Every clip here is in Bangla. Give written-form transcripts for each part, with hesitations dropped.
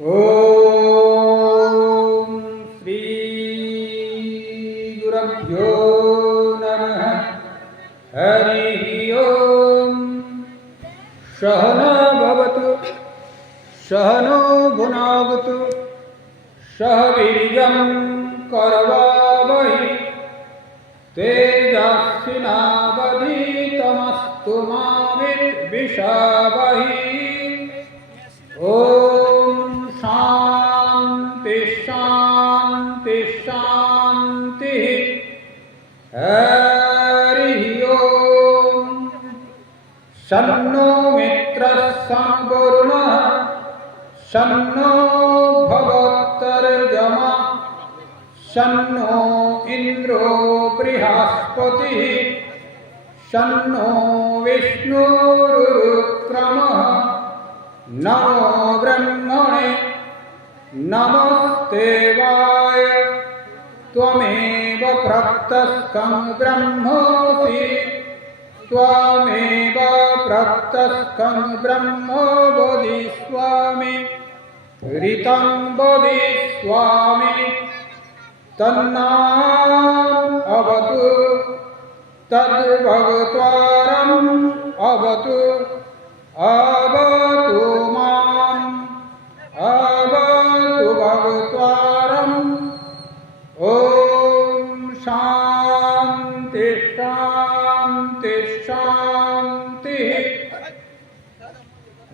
ओम श्री गुरुभ्यो नमः। हरि ओम। सहना भवतु सहनो भुनावतु सह वीर्यं करवावहै तेजस्विनावधीतमस्तु मा विद्विषावहै। ओम शांति शांति शांति। हरि ओम। शन्नो मित्रः संवरुणः शन्नो भगवत्तर्जमा शन्नो इंद्रो बृहस्पतिः शन्नो विष्णुरुक्रमः। नमो ब्रह्मणे नमस्ते वाय त्वमेव प्रत्यक्षं ब्रह्मोऽसि त्वमेव प्रत्यक्षं ब्रह्म बोधिस्वामि ऋतं बोधिस्वामि। तन्नाम अवतु तद्भगत्वारम् अवतु अवतु माम् अवतु भगत्वारम्। ओम शांति शांति शांति।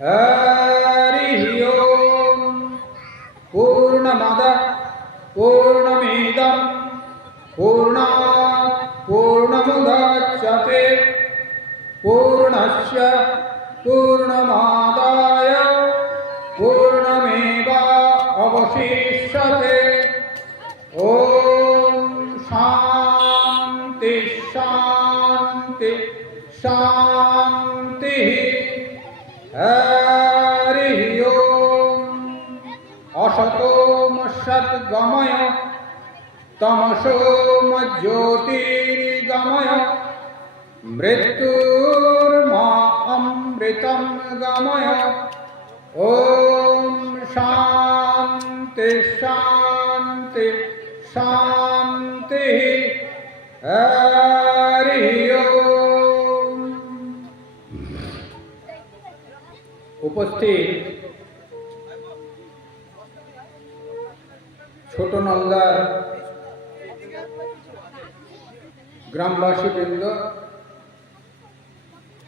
हरि ओम। पूर्णमदः पूर्णमिदं पूर्णात् पूर्णमुदच्यते पूर्णस्य पूर्णमादाय पूर्णमेवावशिष्यते। ओम शांति शांति शांति। हरि ओम। असतो सद्गमय तमसो ज्योतिर्गमय मृत्युर्मा अमृतं गमय। ओम शांति शांति शांति। हरि ओम। उपस्थित ছোট নলদার গ্রামবাসী বৃন্দ,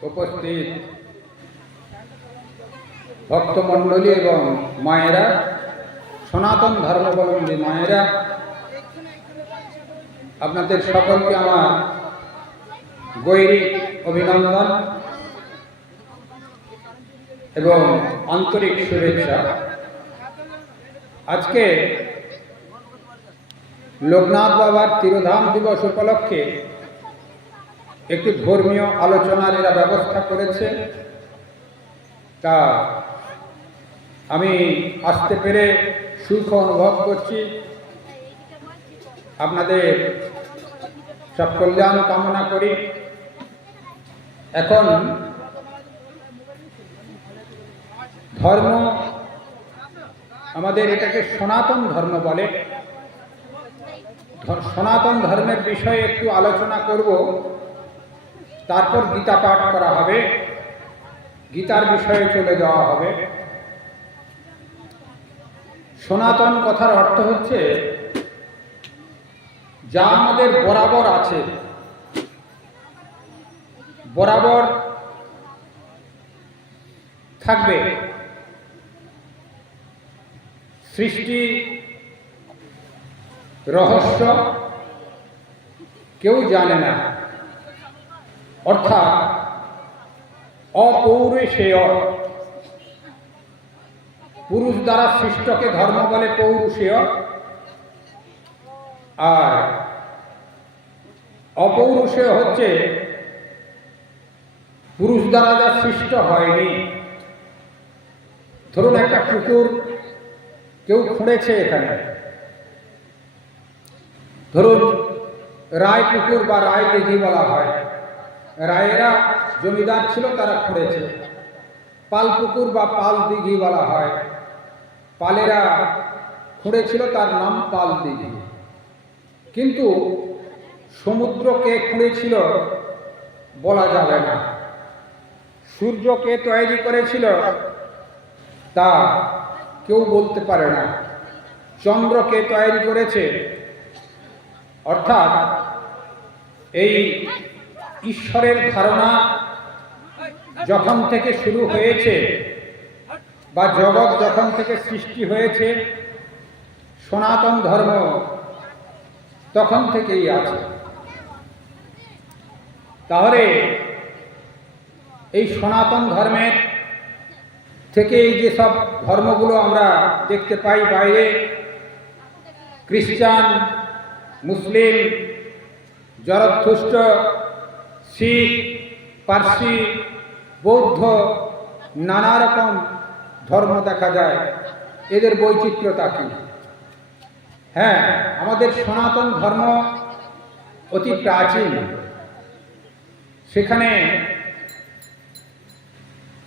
উপস্থিত ভক্তমণ্ডলী এবং মায়েরা, সনাতন ধর্মাবলম্বী মায়েরা, আপনাদের সকলকে আমার গৈরিক অভিনন্দন এবং আন্তরিক শুভেচ্ছা। আজকে লোকনাথ বাবার তিরোধাম দিবস উপলক্ষে একটি ধর্মীয় আলোচনার এরা ব্যবস্থা করেছে। তা আমি আসতে পেরে সুখ অনুভব করছি। আপনাদের সব কল্যাণ কামনা করি। এখন ধর্ম, আমাদের এটাকে সনাতন ধর্ম বলে। সনাতন ধর্মের বিষয়ে একটু আলোচনা করব, তারপর গীতা পাঠ করা হবে, গীতার বিষয়ে চলে যাওয়া হবে। সনাতন কথার অর্থ হচ্ছে যা আমাদের বরাবর আছে, বরাবর থাকবে। সৃষ্টি রহস্য কেউ জানে না, অর্থাৎ অপৌরুষেয়। পুরুষ দ্বারা সৃষ্টকে ধর্ম বলে পৌরুষেয়, আর অপৌরুষেয় হচ্ছে পুরুষ দ্বারা যা সৃষ্ট হয়নি। ধরুন একটা কুকুর কেউ খুঁড়েছে এখানে, ধরুন রায় পুকুর বা রায় দিঘি বলা হয়। রায়েরা জমিদার ছিল, তারা খুঁড়েছে। পাল পুকুর বা পাল দিঘি বলা হয়। পালেরা খুঁড়েছিল, তার নাম পাল দিঘি। কিন্তু সমুদ্র কে খুঁড়েছিল বলা যাবে না, সূর্য কে তৈরি করেছিল তা কেউ বলতে পারে না, চন্দ্র কে তৈরি করেছে, অর্থাৎ এই ঈশ্বরের ধারণা যখন থেকে শুরু হয়েছে বা জগৎ যখন থেকে সৃষ্টি হয়েছে, সনাতন ধর্ম তখন থেকেই আছে। তাহলে এই সনাতন ধর্মের থেকে এই যেসব ধর্মগুলো আমরা দেখতে পাই বাইরে, খ্রিস্টান, মুসলিম, জরথুস্ট, শিখ, পার্সি, বৌদ্ধ, নানা রকম ধর্ম দেখা যায়। এদের বৈচিত্র্যতা কি? হ্যাঁ, আমাদের সনাতন ধর্ম অতি প্রাচীন। সেখানে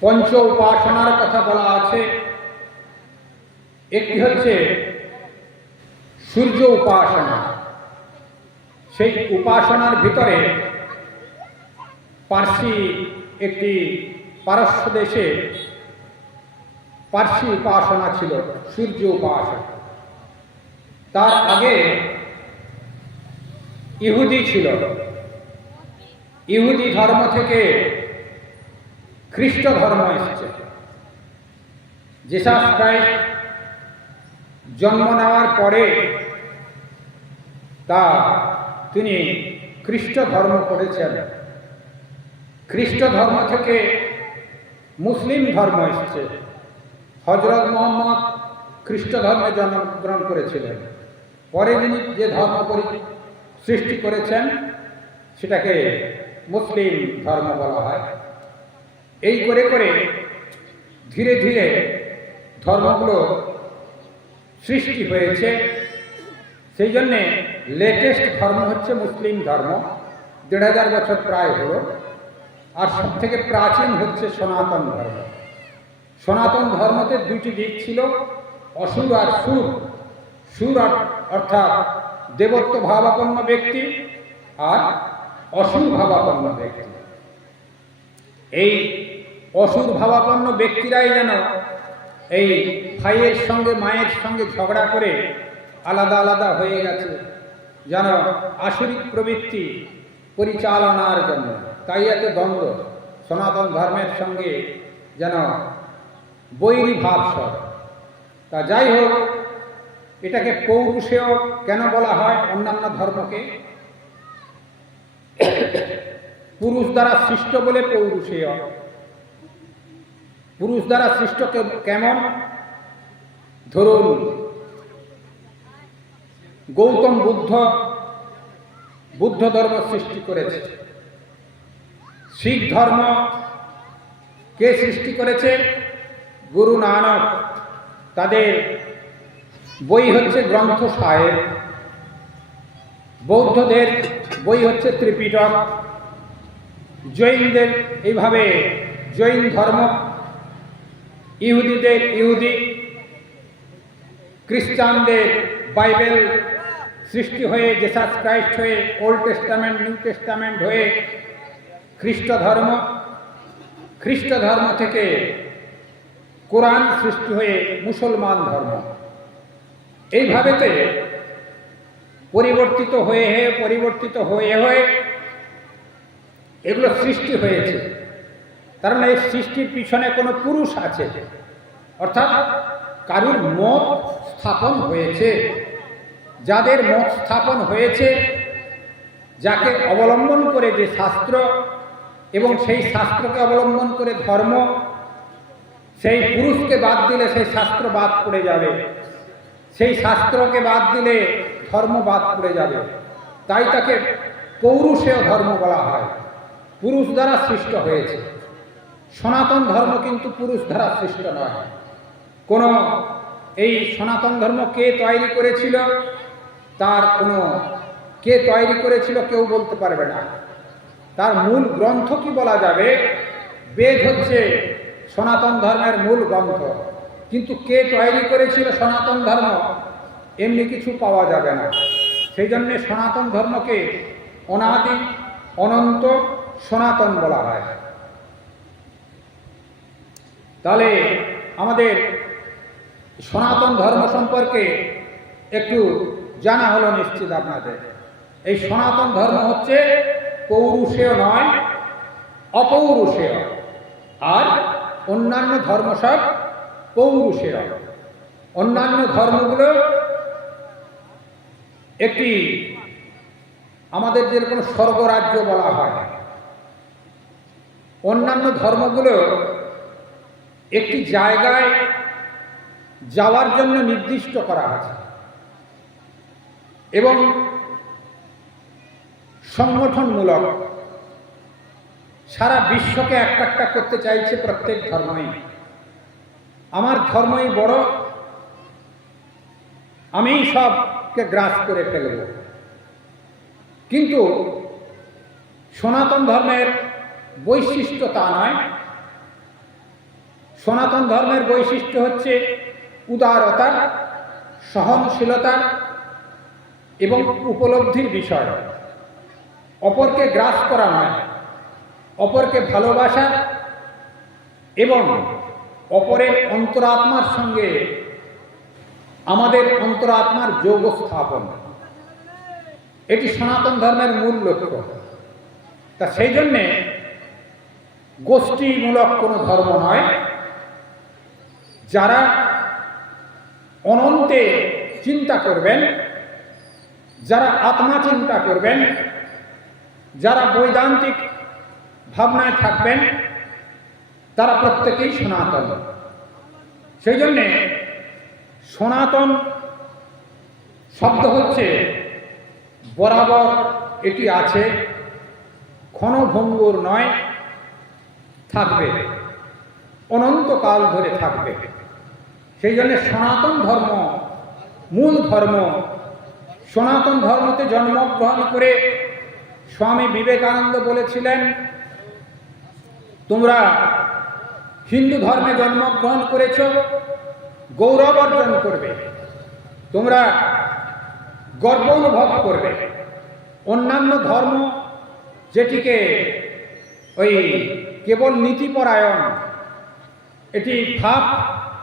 পঞ্চ উপাসনার কথা বলা আছে। একটি হচ্ছে সূর্য উপাসনা। সেই উপাসনার ভিতরে পার্সি একটি পারস্য দেশে পার্সি উপাসনা ছিল, সূর্য উপাসনা। তার আগে ইহুদি ছিল। ইহুদি ধর্ম থেকে খ্রিস্ট ধর্ম এসেছে। জিসাস ক্রাইস্ট জন্ম নেওয়ার পরে তিনি খ্রিস্ট ধর্ম করেছেন। খ্রিস্ট ধর্ম থেকে মুসলিম ধর্ম এসেছে। হযরত মুহাম্মদ খ্রিস্ট ধর্মে জন্মগ্রহণ করেছিলেন। পরে তিনি যে ধর্ম সৃষ্টি করেছেন সেটাকে মুসলিম ধর্ম বলা হয়। এই করে করে ধীরে ধীরে ধর্মগুলো সৃষ্টি হয়েছে। সেই জন্যে লেটেস্ট ধর্ম হচ্ছে মুসলিম ধর্ম, ১৫০০ বছর প্রায় হলো। আর সব থেকে প্রাচীন হচ্ছে সনাতন ধর্ম। সনাতন ধর্মতে দুইটি দিক ছিল, অসুর আর সুর। সুর অর্থাৎ দেবত্ব ভাবাপন্ন ব্যক্তি, আর অসুর ভাবাপন্ন ব্যক্তি। এই অসুর ভাবাপন্ন ব্যক্তিরাই যেন এই ভাইয়ের সঙ্গে মায়ের সঙ্গে ঝগড়া করে আলাদা আলাদা হয়ে গেছে, যেন আসরিক প্রবৃত্তি পরিচালনার জন্য। তাই এত দ্বন্দ্ব সনাতন ধর্মের সঙ্গে, যেন বৈরী ভাব সব। তা যাই হোক, এটাকে পৌরুষেয় কেন বলা হয় অন্যান্য ধর্মকে? পুরুষ দ্বারা সৃষ্ট বলে পৌরুষেয়। পুরুষ দ্বারা সৃষ্ট কেমন? ধরুন, গৌতম বুদ্ধ ধর্ম সৃষ্টি করেছে। শিখ ধর্ম কে সৃষ্টি করেছে? গুরু নানক। তাদের বই হচ্ছে গ্রন্থ সাহেব। বৌদ্ধদের বই হচ্ছে ত্রিপিটক। জৈনদের এইভাবে জৈন ধর্ম, ইহুদিদের ইহুদি, খ্রিস্টানদের বাইবেল সৃষ্টি হয়ে, জিসাস ক্রাইস্ট হয়ে, ওল্ড টেস্টামেন্ট, নিউ টেস্টামেন্ট হয়ে খ্রিস্ট ধর্ম। খ্রিস্ট ধর্ম থেকে কোরআন সৃষ্টি হয়ে মুসলমান ধর্ম। এইভাবেতে পরিবর্তিত হয়ে এগুলো সৃষ্টি হয়েছে। কারণ এই সৃষ্টির পিছনে কোনো পুরুষ আছে, অর্থাৎ কারুর মত স্থাপন হয়েছে। যাদের মত স্থাপন হয়েছে, যাকে অবলম্বন করে যে শাস্ত্র এবং সেই শাস্ত্রকে অবলম্বন করে ধর্ম, সেই পুরুষকে বাদ দিলে সেই শাস্ত্র বাদ পড়ে যাবে, সেই শাস্ত্রকে বাদ দিলে ধর্ম বাদ পড়ে যাবে। তাই তাকে পৌরুষেয় ধর্ম বলা হয়, পুরুষ দ্বারা সৃষ্ট হয়েছে। সনাতন ধর্ম কিন্তু পুরুষ দ্বারা সৃষ্ট নয়। কোনো এই সনাতন ধর্ম কে তৈরি করেছিল, তার কোনো কে তৈরি করেছিল কেউ বলতে পারবে না। তার মূল গ্রন্থ কি বলা যাবে? বেদ হচ্ছে সনাতন ধর্মের মূল গ্রন্থ। কিন্তু কে তৈরি করেছিল সনাতন ধর্ম এমনি কিছু পাওয়া যাবে না। সেই জন্যে সনাতন ধর্মকে অনাদি অনন্ত সনাতন বলা হয়। তাহলে আমাদের সনাতন ধর্ম সম্পর্কে একটু জানা হলো নিশ্চিত আপনাদের। এই সনাতন ধর্ম হচ্ছে পৌরুষেয় নয়, অপৌরুষেয়, আর অন্যান্য ধর্ম সব পৌরুষেয়। অন্যান্য ধর্মগুলো একটি আমাদের যেরকম স্বর্গরাজ্য বলা হয়, অন্যান্য ধর্মগুলো একটি জায়গায় যাওয়ার জন্য নির্দিষ্ট করা আছে এবং সংগঠনমূলক সারা বিশ্বকে একটা করতে চাইছে প্রত্যেক ধর্মই। আমার ধর্মই বড়, আমি সবকে গ্রাস করে ফেলব। কিন্তু সনাতন ধর্মের বৈশিষ্ট্য তা নয়। সনাতন ধর্মের বৈশিষ্ট্য হচ্ছে উদারতা, সহনশীলতা এবং উপলব্ধির বিষয়। অপরকে গ্রাস করা নয়, অপরকে ভালোবাসা এবং অপরের অন্তরাত্মার সঙ্গে আমাদের অন্তরাত্মার যোগ স্থাপন, এটি সনাতন ধর্মের মূল লক্ষ্য। তা সেই জন্যে গোষ্ঠীমূলক কোনো ধর্ম নয়। যারা অনন্তে চিন্তা করবেন, যারা আত্মা চিন্তা করবেন, যারা বৈদান্তিক ভাবনায় থাকবেন, তারা প্রত্যেকেই সনাতন। সেই জন্যে সনাতন শব্দ হচ্ছে বরাবর এটি আছে, ক্ষণভঙ্গুর নয়, থাকবে, অনন্তকাল ধরে থাকবে। সেই জন্য সনাতন ধর্ম মূল ধর্ম। সনাতন ধর্মতে জন্মগ্রহণ করে স্বামী বিবেকানন্দ বলেছিলেন, তোমরা হিন্দু ধর্মে জন্মগ্রহণ করেছ, গৌরব অর্জন করবে, তোমরা গর্ব অনুভব করবে। অন্যান্য ধর্ম যেটিকে ওই কেবল নীতিপরায়ণ, এটি ভাব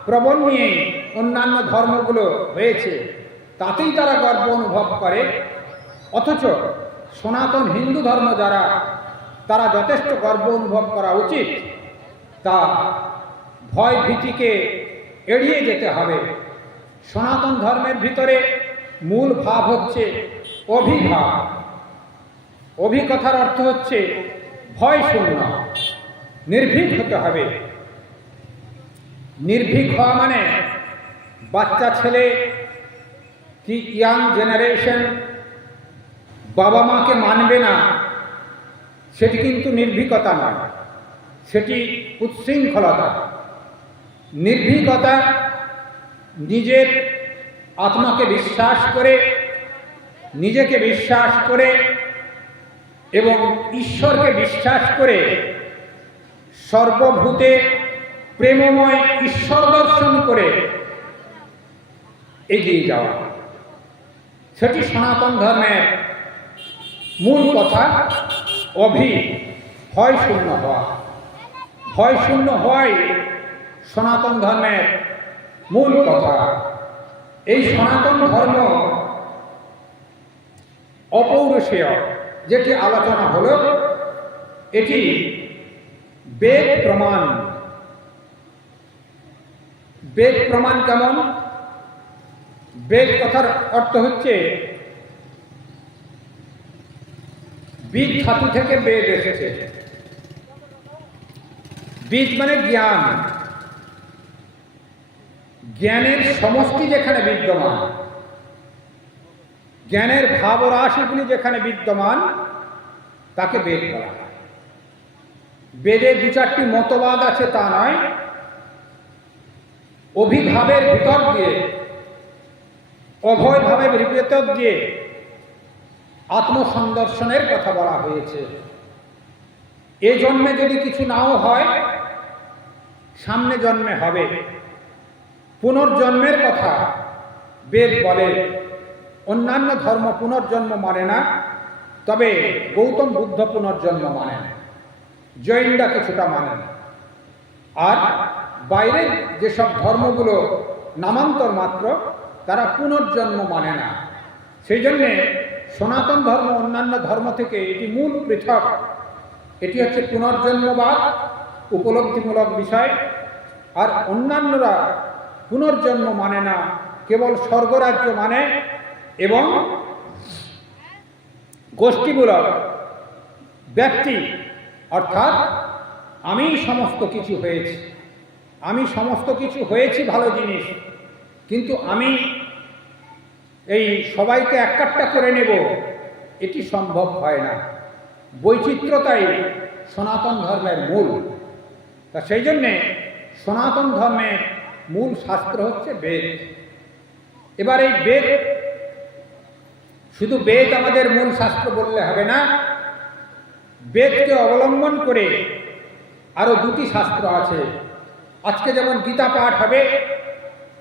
প্রবণ নিয়ে অন্যান্য ধর্মগুলো হয়েছে, তাতেই তারা গর্ব অনুভব করে। অথচ সনাতন হিন্দু ধর্ম যারা, তারা যথেষ্ট গর্ব অনুভব করা উচিত। তা ভয় ভীতিকে এড়িয়ে যেতে হবে। সনাতন ধর্মের ভিতরে মূল ভাব হচ্ছে অভিভাব। অভিকথার অর্থ হচ্ছে ভয় শূন্য, নির্ভীক হতে হবে। নির্ভীক হওয়া মানে বাচ্চা ছেলে কি ইয়াং জেনারেশন বাবা মাকে মানবে না, সেটি কিন্তু নির্ভীকতা নয়, সেটি উচ্ছৃঙ্খলতা। নির্ভীকতা নিজের আত্মাকে বিশ্বাস করে, নিজেকে বিশ্বাস করে এবং ঈশ্বরকে বিশ্বাস করে সর্বভূতে প্রেমময় ঈশ্বর দর্শন করে এগিয়ে যাওয়া, সেটি সনাতন ধর্মের মূল কথা। ভয় শূন্য হওয়া, ভয় শূন্য হওয়াই সনাতন ধর্মের মূল কথা। এই সনাতন ধর্ম অপৌরুষেয় যেটি আলোচনা হলো, এটি বেদ প্রমাণ। বেদ প্রমাণ কেমন? বেদ কথার অর্থ হচ্ছে বীজ ধাতু থেকে বেদ এসেছে। বীজ মানে জ্ঞান, জ্ঞানের সমষ্টি যেখানে বিদ্যমান, জ্ঞানের ভাবরাশিগুলি যেখানে বিদ্যমান, তাকে বেদ বলা হয়। বেদে দু চারটি মতবাদ আছে তা নয়, অভিভাবের ভিতর দিয়ে, অভয়ভাবের ভিতর দিয়ে আত্মসন্দর্শনের কথা বলা হয়েছে। এ জন্মে যদি কিছু নাও হয়, সামনে জন্মে হবে। পুনর্জন্মের কথা বেদ বলে। অন্যান্য ধর্ম পুনর্জন্ম মানে না, তবে গৌতম বুদ্ধ পুনর্জন্ম মানেন, জৈনরা কিছুটা মানেন। আর বাইরের যেসব ধর্মগুলো নামান্তর মাত্র, তারা পুনর্জন্ম মানে না। সেই জন্যে সনাতন ধর্ম অন্যান্য ধর্ম থেকে এটি মূল পৃথক। এটি হচ্ছে পুনর্জন্মবাদ, উপলব্ধিমূলক বিষয়। আর অন্যান্যরা পুনর্জন্ম মানে না, কেবল স্বর্গরাজ্য মানে এবং গোষ্ঠীমূলক ব্যক্তি, অর্থাৎ আমি সমস্ত কিছু হয়েছি, আমি সমস্ত কিছু হয়েছি ভালো জিনিস, কিন্তু আমি এই সবাইকে একাট্টা করে নেব, এটি সম্ভব হয় না। বৈচিত্র্যতাই সনাতন ধর্মের মূল। তা সেই জন্যে সনাতন ধর্মের মূল শাস্ত্র হচ্ছে বেদ। এবার এই বেদ, শুধু বেদ আমাদের মূল শাস্ত্র বললে হবে না, বেদকে অবলম্বন করে আরো দুটি শাস্ত্র আছে। আজকে যেমন গীতা পাঠ হবে,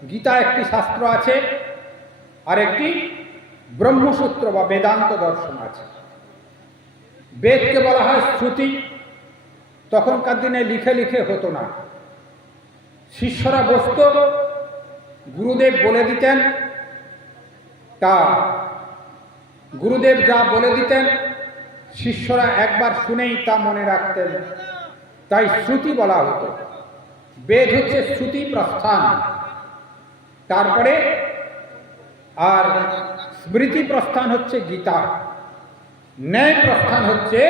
গীতা একটি শাস্ত্র আছে, আর একটি ব্রহ্মসূত্র বা বেদান্ত দর্শন আছে। বেদকে বলা হয় শ্রুতি। তখনকার দিনে লিখে লিখে হতো না, শিষ্যরা বসত, গুরুদেব বলে দিতেন, তা গুরুদেব যা বলে দিতেন শিষ্যরা একবার শুনেই তা মনে রাখতেন, তাই শ্রুতি বলা হতো। বেদ হচ্ছে শ্রুতি প্রস্থান। তারপরে আর স্মৃতি প্রস্থান হচ্ছে গীতা, ন্যায় প্রস্থান হচ্ছে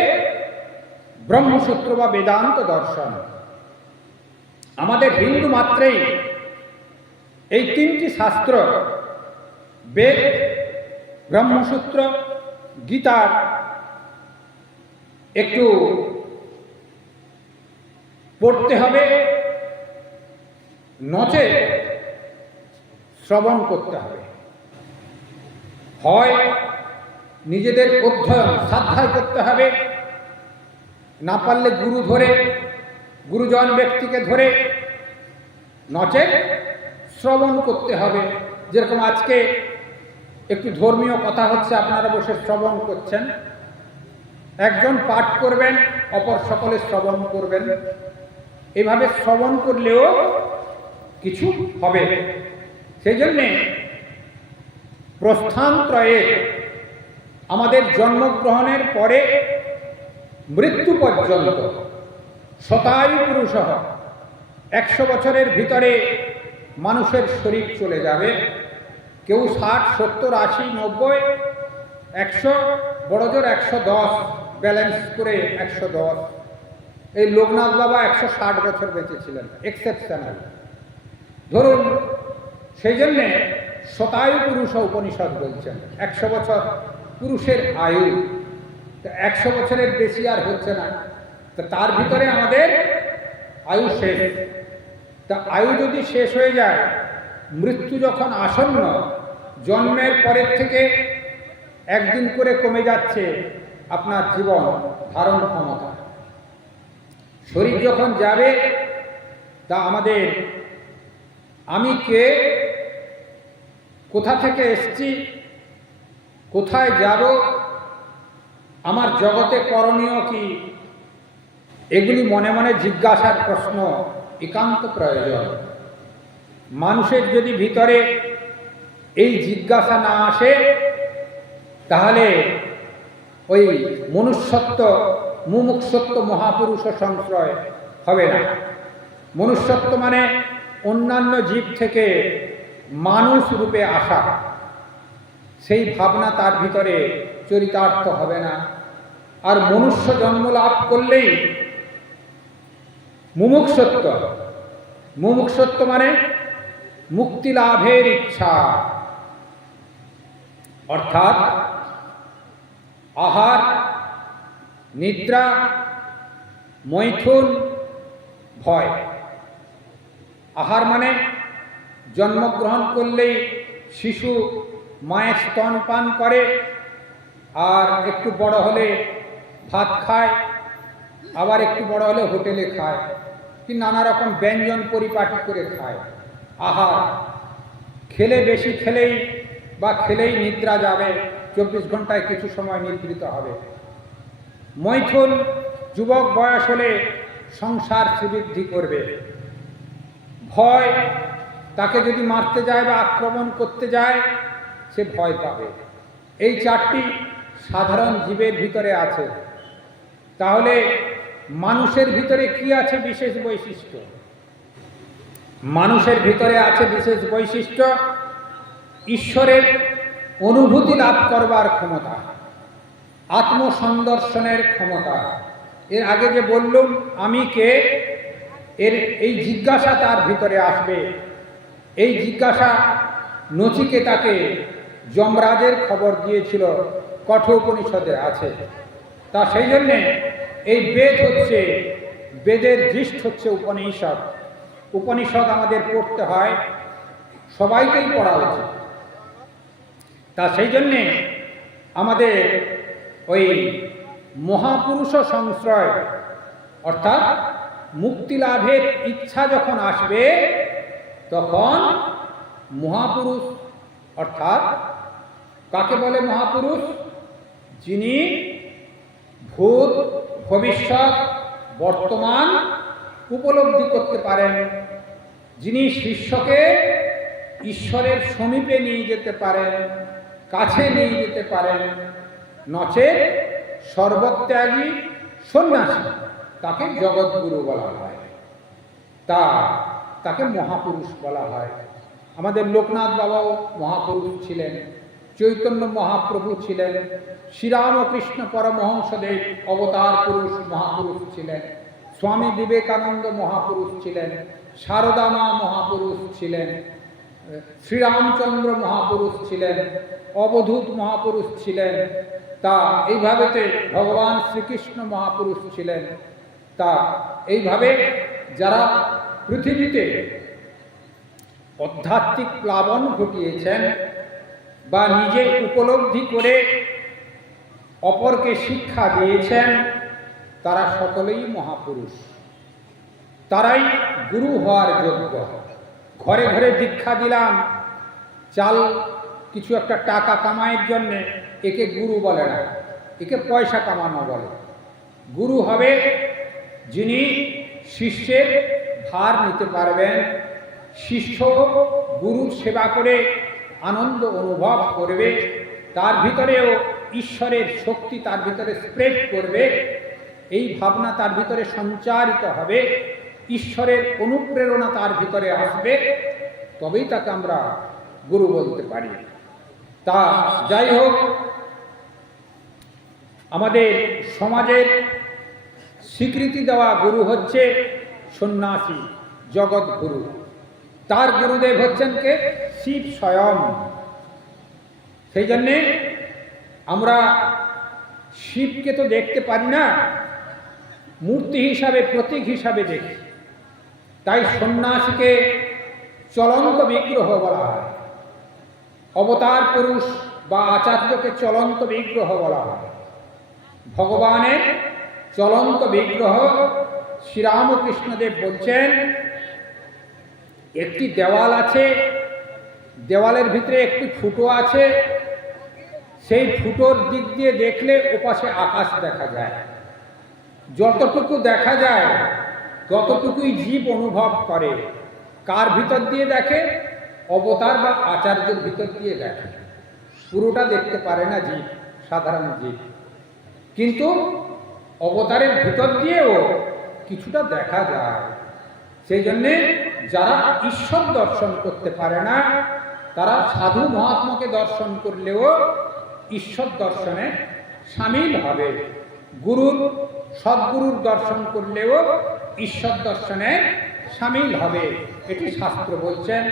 ব্রহ্মসূত্র বা বেদান্ত দর্শন। আমাদের হিন্দু মাত্রেই এই তিনটি শাস্ত্র, বেদ, ব্রহ্মসূত্র, গীতার একটু পড়তে হবে, নচে শ্রবণ করতে হবে। হয় নিজেদের অধ্যয়ন সাধ্যায় করতে হবে, না পারলে গুরু ধরে, গুরুজন ব্যক্তিকে ধরে, নচে শ্রবণ করতে হবে। যেরকম আজকে একটু ধর্মীয় কথা হচ্ছে, আপনারা বসে শ্রবণ করছেন, একজন পাঠ করবেন, অপর সকলে শ্রবণ করবেন। এভাবে শ্রবণ করলেও কিছু হবে। সেই জন্যে প্রস্থানত্রয়ের আমাদের জন্মগ্রহণের পরে মৃত্যু পর্যন্ত শতায়ু পুরুষ, 100 বছরের ভিতরে মানুষের শরীর চলে যাবে। কেউ 60, 70, 80, 90, 100, বড় জোর 110, ব্যালেন্স করে 110। এই লোকনাথ বাবা 160 বছর বেঁচেছিলেন, এক্সেপশনাল ধরুন। সেই জন্যে শতায়ু পুরুষ উপনিষদ বলছেন, 100 বছর পুরুষের আয়ু। 100 বছরের বেশি আর হচ্ছে না, তো তার ভিতরে আমাদের আয়ু শেষ। তা আয়ু যদি শেষ হয়ে যায়, মৃত্যু যখন আসন্ন, জন্মের পরের থেকে একদিন করে কমে যাচ্ছে আপনার জীবন ধারণ ক্ষমতা। শরীর যখন যাবে, তা আমাদের আমি কে, কোথা থেকে এসেছি, কোথায় যাব, আমার জগতে করণীয় কি, এগুলি মনে মনে জিজ্ঞাসার প্রশ্ন একান্ত প্রয়োজন। মানুষের যদি ভিতরে এই জিজ্ঞাসা না আসে, তাহলে ওই মনুষ্যত্ব, মুমুক্ষুত্ব মহাপুরুষ সংশ্রয় হবে না। মনুষ্যত্ব মানে অন্যান্য জীব থেকে মানুষ রূপে আসা, সেই ভাবনা তার ভিতরে চরিতার্থ হবে না। আর মনুষ্য জন্ম লাভ করলেই মুমুক্ষুত্ব, মুমুক্ষুত্ব মানে মুক্তি লাভের ইচ্ছা, অর্থাৎ আহার, নিদ্রা, মৈথুন, ভয়। আহার মানে জন্মগ্রহণ করলেই শিশু মায়ের স্তন পান করে, আর একটু বড় হলে ভাত খায়, আবার একটু বড় হলে হোটেলে খায়, কি নানা রকম ব্যঞ্জন পরিপাটি করে খায়। আহার, খেলে বেশি খেলেই বা খেলেই নিদ্রা যাবে, 24 ঘন্টায় কিছু সময় নিদ্রিত হবে। মৈথুন, যুবক বয়স হলে সংসার শ্রীবৃদ্ধি করবে। ভয়, তাকে যদি মারতে যায় বা আক্রমণ করতে যায় সে ভয় পাবে। এই 4টি সাধারণ জীবের ভিতরে আছে। তাহলে মানুষের ভিতরে কি আছে বিশেষ বৈশিষ্ট্য? মানুষের ভিতরে আছে বিশেষ বৈশিষ্ট্য ঈশ্বরের অনুভূতি লাভ করবার ক্ষমতা, আত্মসন্দর্শনের ক্ষমতা। এর আগে যে বললুম আমি কে, এর এই জিজ্ঞাসা তার ভিতরে আসবে। এই জিজ্ঞাসা নচিকেতাকে যমরাজের খবর দিয়েছিল, কঠোপনিষদে আছে। তা সেই জন্যে এই বেদ হচ্ছে, বেদের দৃষ্ট হচ্ছে উপনিষদ। উপনিষদ আমাদের পড়তে হয়, সবাইকেই পড়া উচিত। তা সেই জন্যে আমাদের ওই মহাপুরুষ সংশ্রয় অর্থাৎ মুক্তি লাভের ইচ্ছা যখন আসবে তখন মহাপুরুষ অর্থাৎ কাকে বলে মহাপুরুষ? যিনি ভূত, ভবিষ্যৎ, বর্তমান উপলব্ধি করতে পারেন, যিনি শিষ্যকে ঈশ্বরের সমীপে নিয়ে যেতে পারেন, কাছে নিয়ে যেতে পারেন, নচেৎ সর্বত্যাগী সন্ন্যাসী, তাকে জগৎগুরু বলা হয়, তাকে মহাপুরুষ বলা হয়। আমাদের লোকনাথ বাবাও মহাপুরুষ ছিলেন, চৈতন্য মহাপ্রভু ছিলেন, শ্রীরামকৃষ্ণ পরমহংসদেব অবতার পুরুষ মহাপুরুষ ছিলেন, স্বামী বিবেকানন্দ মহাপুরুষ ছিলেন, সারদা মা মহাপুরুষ ছিলেন, শ্রীরামচন্দ্র মহাপুরুষ ছিলেন, অবধূত মহাপুরুষ ছিলেন। তা এইভাবেতে ভগবান শ্রীকৃষ্ণ মহাপুরুষ ছিলেন। তা এইভাবে যারা পৃথিবীতে আধ্যাত্মিক প্লাবন ঘটিয়েছেন বা নিজে উপলব্ধি করে অপরকে শিক্ষা দিয়েছেন, তারা সকলেই মহাপুরুষ, তারাই গুরু হওয়ার যোগ্য। ঘরে ঘরে দীক্ষা দিলাম, চাল কিছু একটা টাকা কামাইয়ের জন্যে, একে গুরু বলে না, একে পয়সা কামানো বলে। গুরু হবে যিনি শিষ্যের ভার নিতে পারবেন, শিষ্য গুরুর সেবা করে আনন্দ অনুভব করবে, তার ভিতরেও ঈশ্বরের শক্তি তার ভিতরে স্প্রেড করবে, এই ভাবনা তার ভিতরে সঞ্চারিত হবে, ঈশ্বরের অনুপ্রেরণা তার ভিতরে আসবে, তবেই তাকে আমরা গুরু বলতে পারি। তা যাই হোক, আমাদের সমাজের স্বীকৃতি দেওয়া গুরু হচ্ছে সন্ন্যাসী, জগৎগুরু। তার গুরুদেব হচ্ছেন কে? শিব স্বয়ং। সেই জন্যে আমরা শিবকে তো দেখতে পারি না, মূর্তি হিসাবে, প্রতীক হিসাবে দেখি। তাই সন্ন্যাসীকে চলন্ত বিগ্রহ বলা হয়, অবতার পুরুষ বা আচার্যকে চলন্ত বিগ্রহ বলা হয়। ভগবানের চলন্ত বিগ্রহ শ্রীরামকৃষ্ণদেব বলছেন, একটি দেওয়াল আছে, দেওয়ালের ভিতরে একটি ফুটো আছে, সেই ফুটোর দিক দিয়ে দেখলে ওপাশে আকাশ দেখা যায়। যতটুকু দেখা যায় ততটুকুই জীব অনুভব করে। কার ভিতর দিয়ে দেখে? অবতার বা আচার্যের ভিতর দিয়ে দেখে, পুরোটা দেখতে পারে না জীব, সাধারণ জীব। কিন্তু অবতারের ভিতর দিয়েও কিছুটা দেখা যায়। সেই জন্যে যারা ঈশ্বর দর্শন করতে পারে না, তারা সাধু মহাত্মাকে দর্শন করলেও ঈশ্বর দর্শনে সামিল হবে, গুরুর, সদ্গুরুর দর্শন করলেও ঈশ্বর দর্শনে সামিল হবে। এটি শাস্ত্র বলছেন,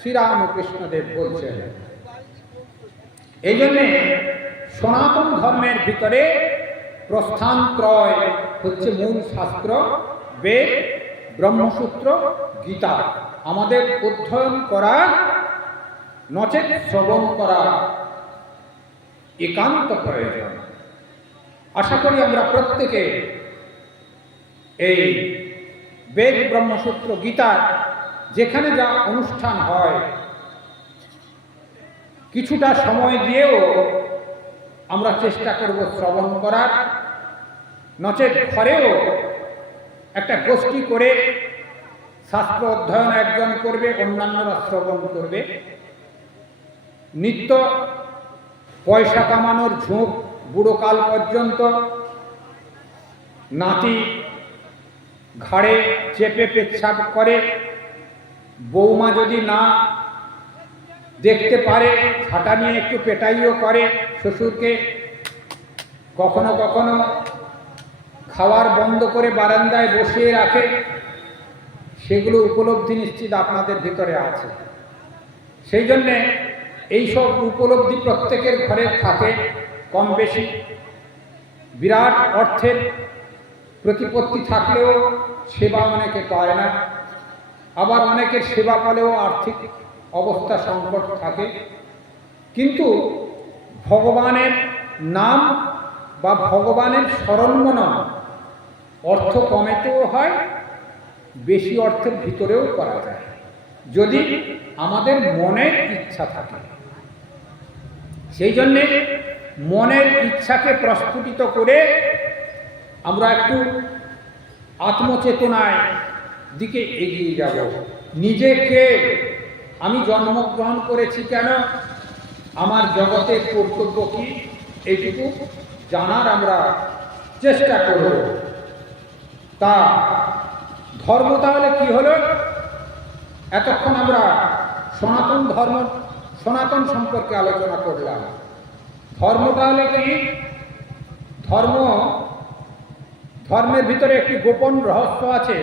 শ্রীরামকৃষ্ণদেব বলছেন। এই জন্যে সনাতন ধর্মের ভিতরে প্রস্থানত্রয় হচ্ছে মূল শাস্ত্র, বেদ, ব্রহ্মসূত্র, গীতা আমাদের অধ্যয়ন করা, নচেৎ শ্রবণ করা একান্ত প্রয়োজন। আশা করি আমরা প্রত্যেকে এই বেদ, ব্রহ্মসূত্র, গীতার যেখানে যা অনুষ্ঠান হয় কিছুটা সময় দিয়েও আমরা চেষ্টা করব শ্রবণ করার, নচেৎ ঘরেও একটা গোষ্ঠী করে শাস্ত্র অধ্যয়ন একজন করবে, অন্যান্যরা শ্রবণ করবে। নিত্য পয়সা কামানোর ঝোঁক বুড়োকাল পর্যন্ত নাতি ঘাড়ে চেপে পেচ্ছাপ করে, বৌমা যদি না দেখতে পারে ঝাঁটা নিয়ে একটু পেটাইও করে শ্বশুরকে, কখনো কখনো খাওয়ার বন্ধ করে বারান্দায় বসিয়ে রাখে। সেগুলো উপলব্ধি নিশ্চিত আপনাদের ভিতরে আছে। সেই জন্যে এইসব উপলব্ধি প্রত্যেকের ঘরে থাকে কম বেশি। বিরাট অর্থের প্রতিপত্তি থাকলেও সেবা অনেকে পায় না, আবার অনেকের সেবা পেলেও আর্থিক অবস্থা সংকট থাকে। কিন্তু ভগবানের নাম বা ভগবানের স্মরণমনন অর্থ কমেতেও হয়, বেশি অর্থের ভিতরেও করা যায় যদি আমাদের মনের ইচ্ছা থাকে। সেই জন্যে মনের ইচ্ছাকে প্রস্ফুটিত করে আমরা একটু আত্মচেতনায় দিকে এগিয়ে যাব। নিজেকে আমি জন্মগ্রহণ করেছি কেন, আমার জগতের কর্তব্য কি, এইটুকু জানার আমরা চেষ্টা করব। তা ধর্ম তাহলে কি হলো? এতক্ষণ আমরা সনাতন ধর্ম, সনাতন সম্পর্কে আলোচনা করলাম। ধর্ম তাহলে কি? ধর্মের ভিতরে একটি গোপন রহস্য আছে।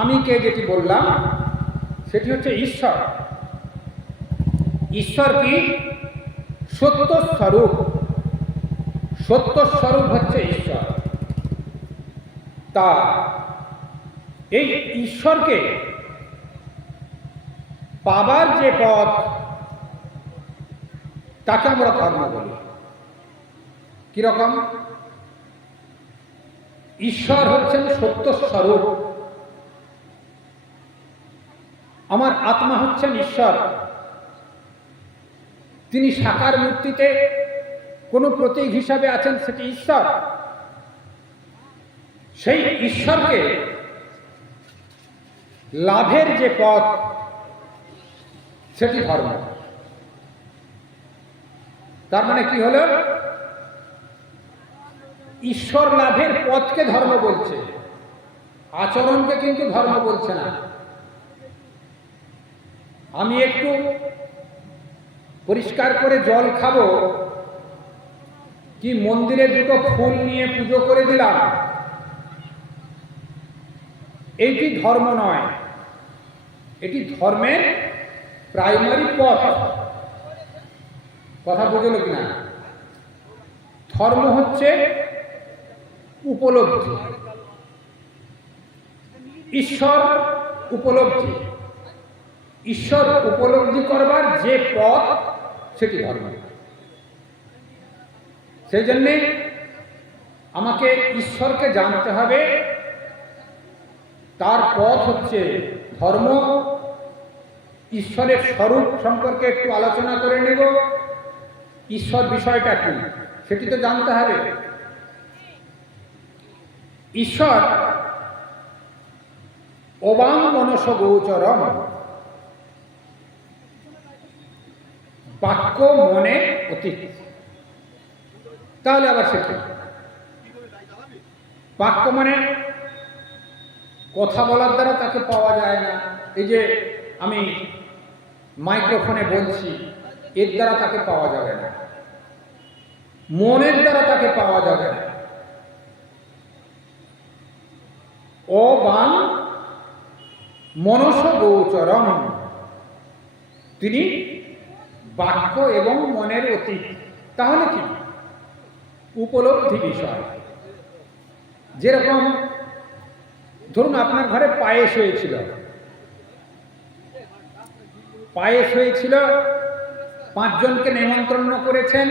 আমি কে যেটি বললাম সেটি হচ্ছে ঈশ্বর। ঈশ্বর কি? সত্য স্বরূপ। সত্য স্বরূপ হচ্ছে ঈশ্বর। তা এই ঈশ্বরকে পাবার যে পথ তাকে আমরা ধর্ম বলি। কিরকম? ঈশ্বর হচ্ছেন সত্য স্বরূপ, আমার আত্মা হচ্ছেন ঈশ্বর। তিনি সাকার মূর্তিতে কোনো প্রতীক হিসাবে আছেন, সেটি ঈশ্বর। সেই ঈশ্বরকে লাভের যে পথ সেটি ধর্ম। তার মানে কি হলো? ঈশ্বর লাভের পথকে ধর্ম বলছে, আচরণকে কিন্তু ধর্ম বলছে না। আমি একটু পরিষ্কার করে জল খাবো কি মন্দিরে দুটো ফুল নিয়ে পুজো করে দিলাম, এইটি ধর্ম নয়। এটি ধর্মের প্রাইমারি পথ। কথা বুঝলো কিনা? ধর্ম হচ্ছে উপলব্ধি, ঈশ্বর উপলব্ধি। ঈশ্বর উপলব্ধি করবার যে পথ সেটি ধর্ম। সেই জন্যে আমাকে ঈশ্বরকে জানতে হবে, তার পথ হচ্ছে ধর্ম। ঈশ্বরের স্বরূপ সম্পর্কে একটু আলোচনা করে নেব। ঈশ্বর বিষয়টা কি সেটি তো জানতে হবে। ঈশ্বর অবাং মনস গোচরম, বাক্য মনে অতীত। তাহলে আবার সেটি বাক্য মানে কথা বলার দ্বারা তাকে পাওয়া যায় না। এই যে আমি মাইক্রোফোনে বলছি, এর দ্বারা তাকে পাওয়া যাবে না। মনের দ্বারা তাকে পাওয়া যাবে না। অবাং মনস গোচরম, তিনি বাক্য এবং মনের অতীত। তাহলে কি? উপলব্ধি বিষয়। যেরকম ধরুন আপনার ঘরে পায়েস হয়েছিল, পায়েস হয়েছিল, 5 জনকে নিমন্ত্রণ করেছেন,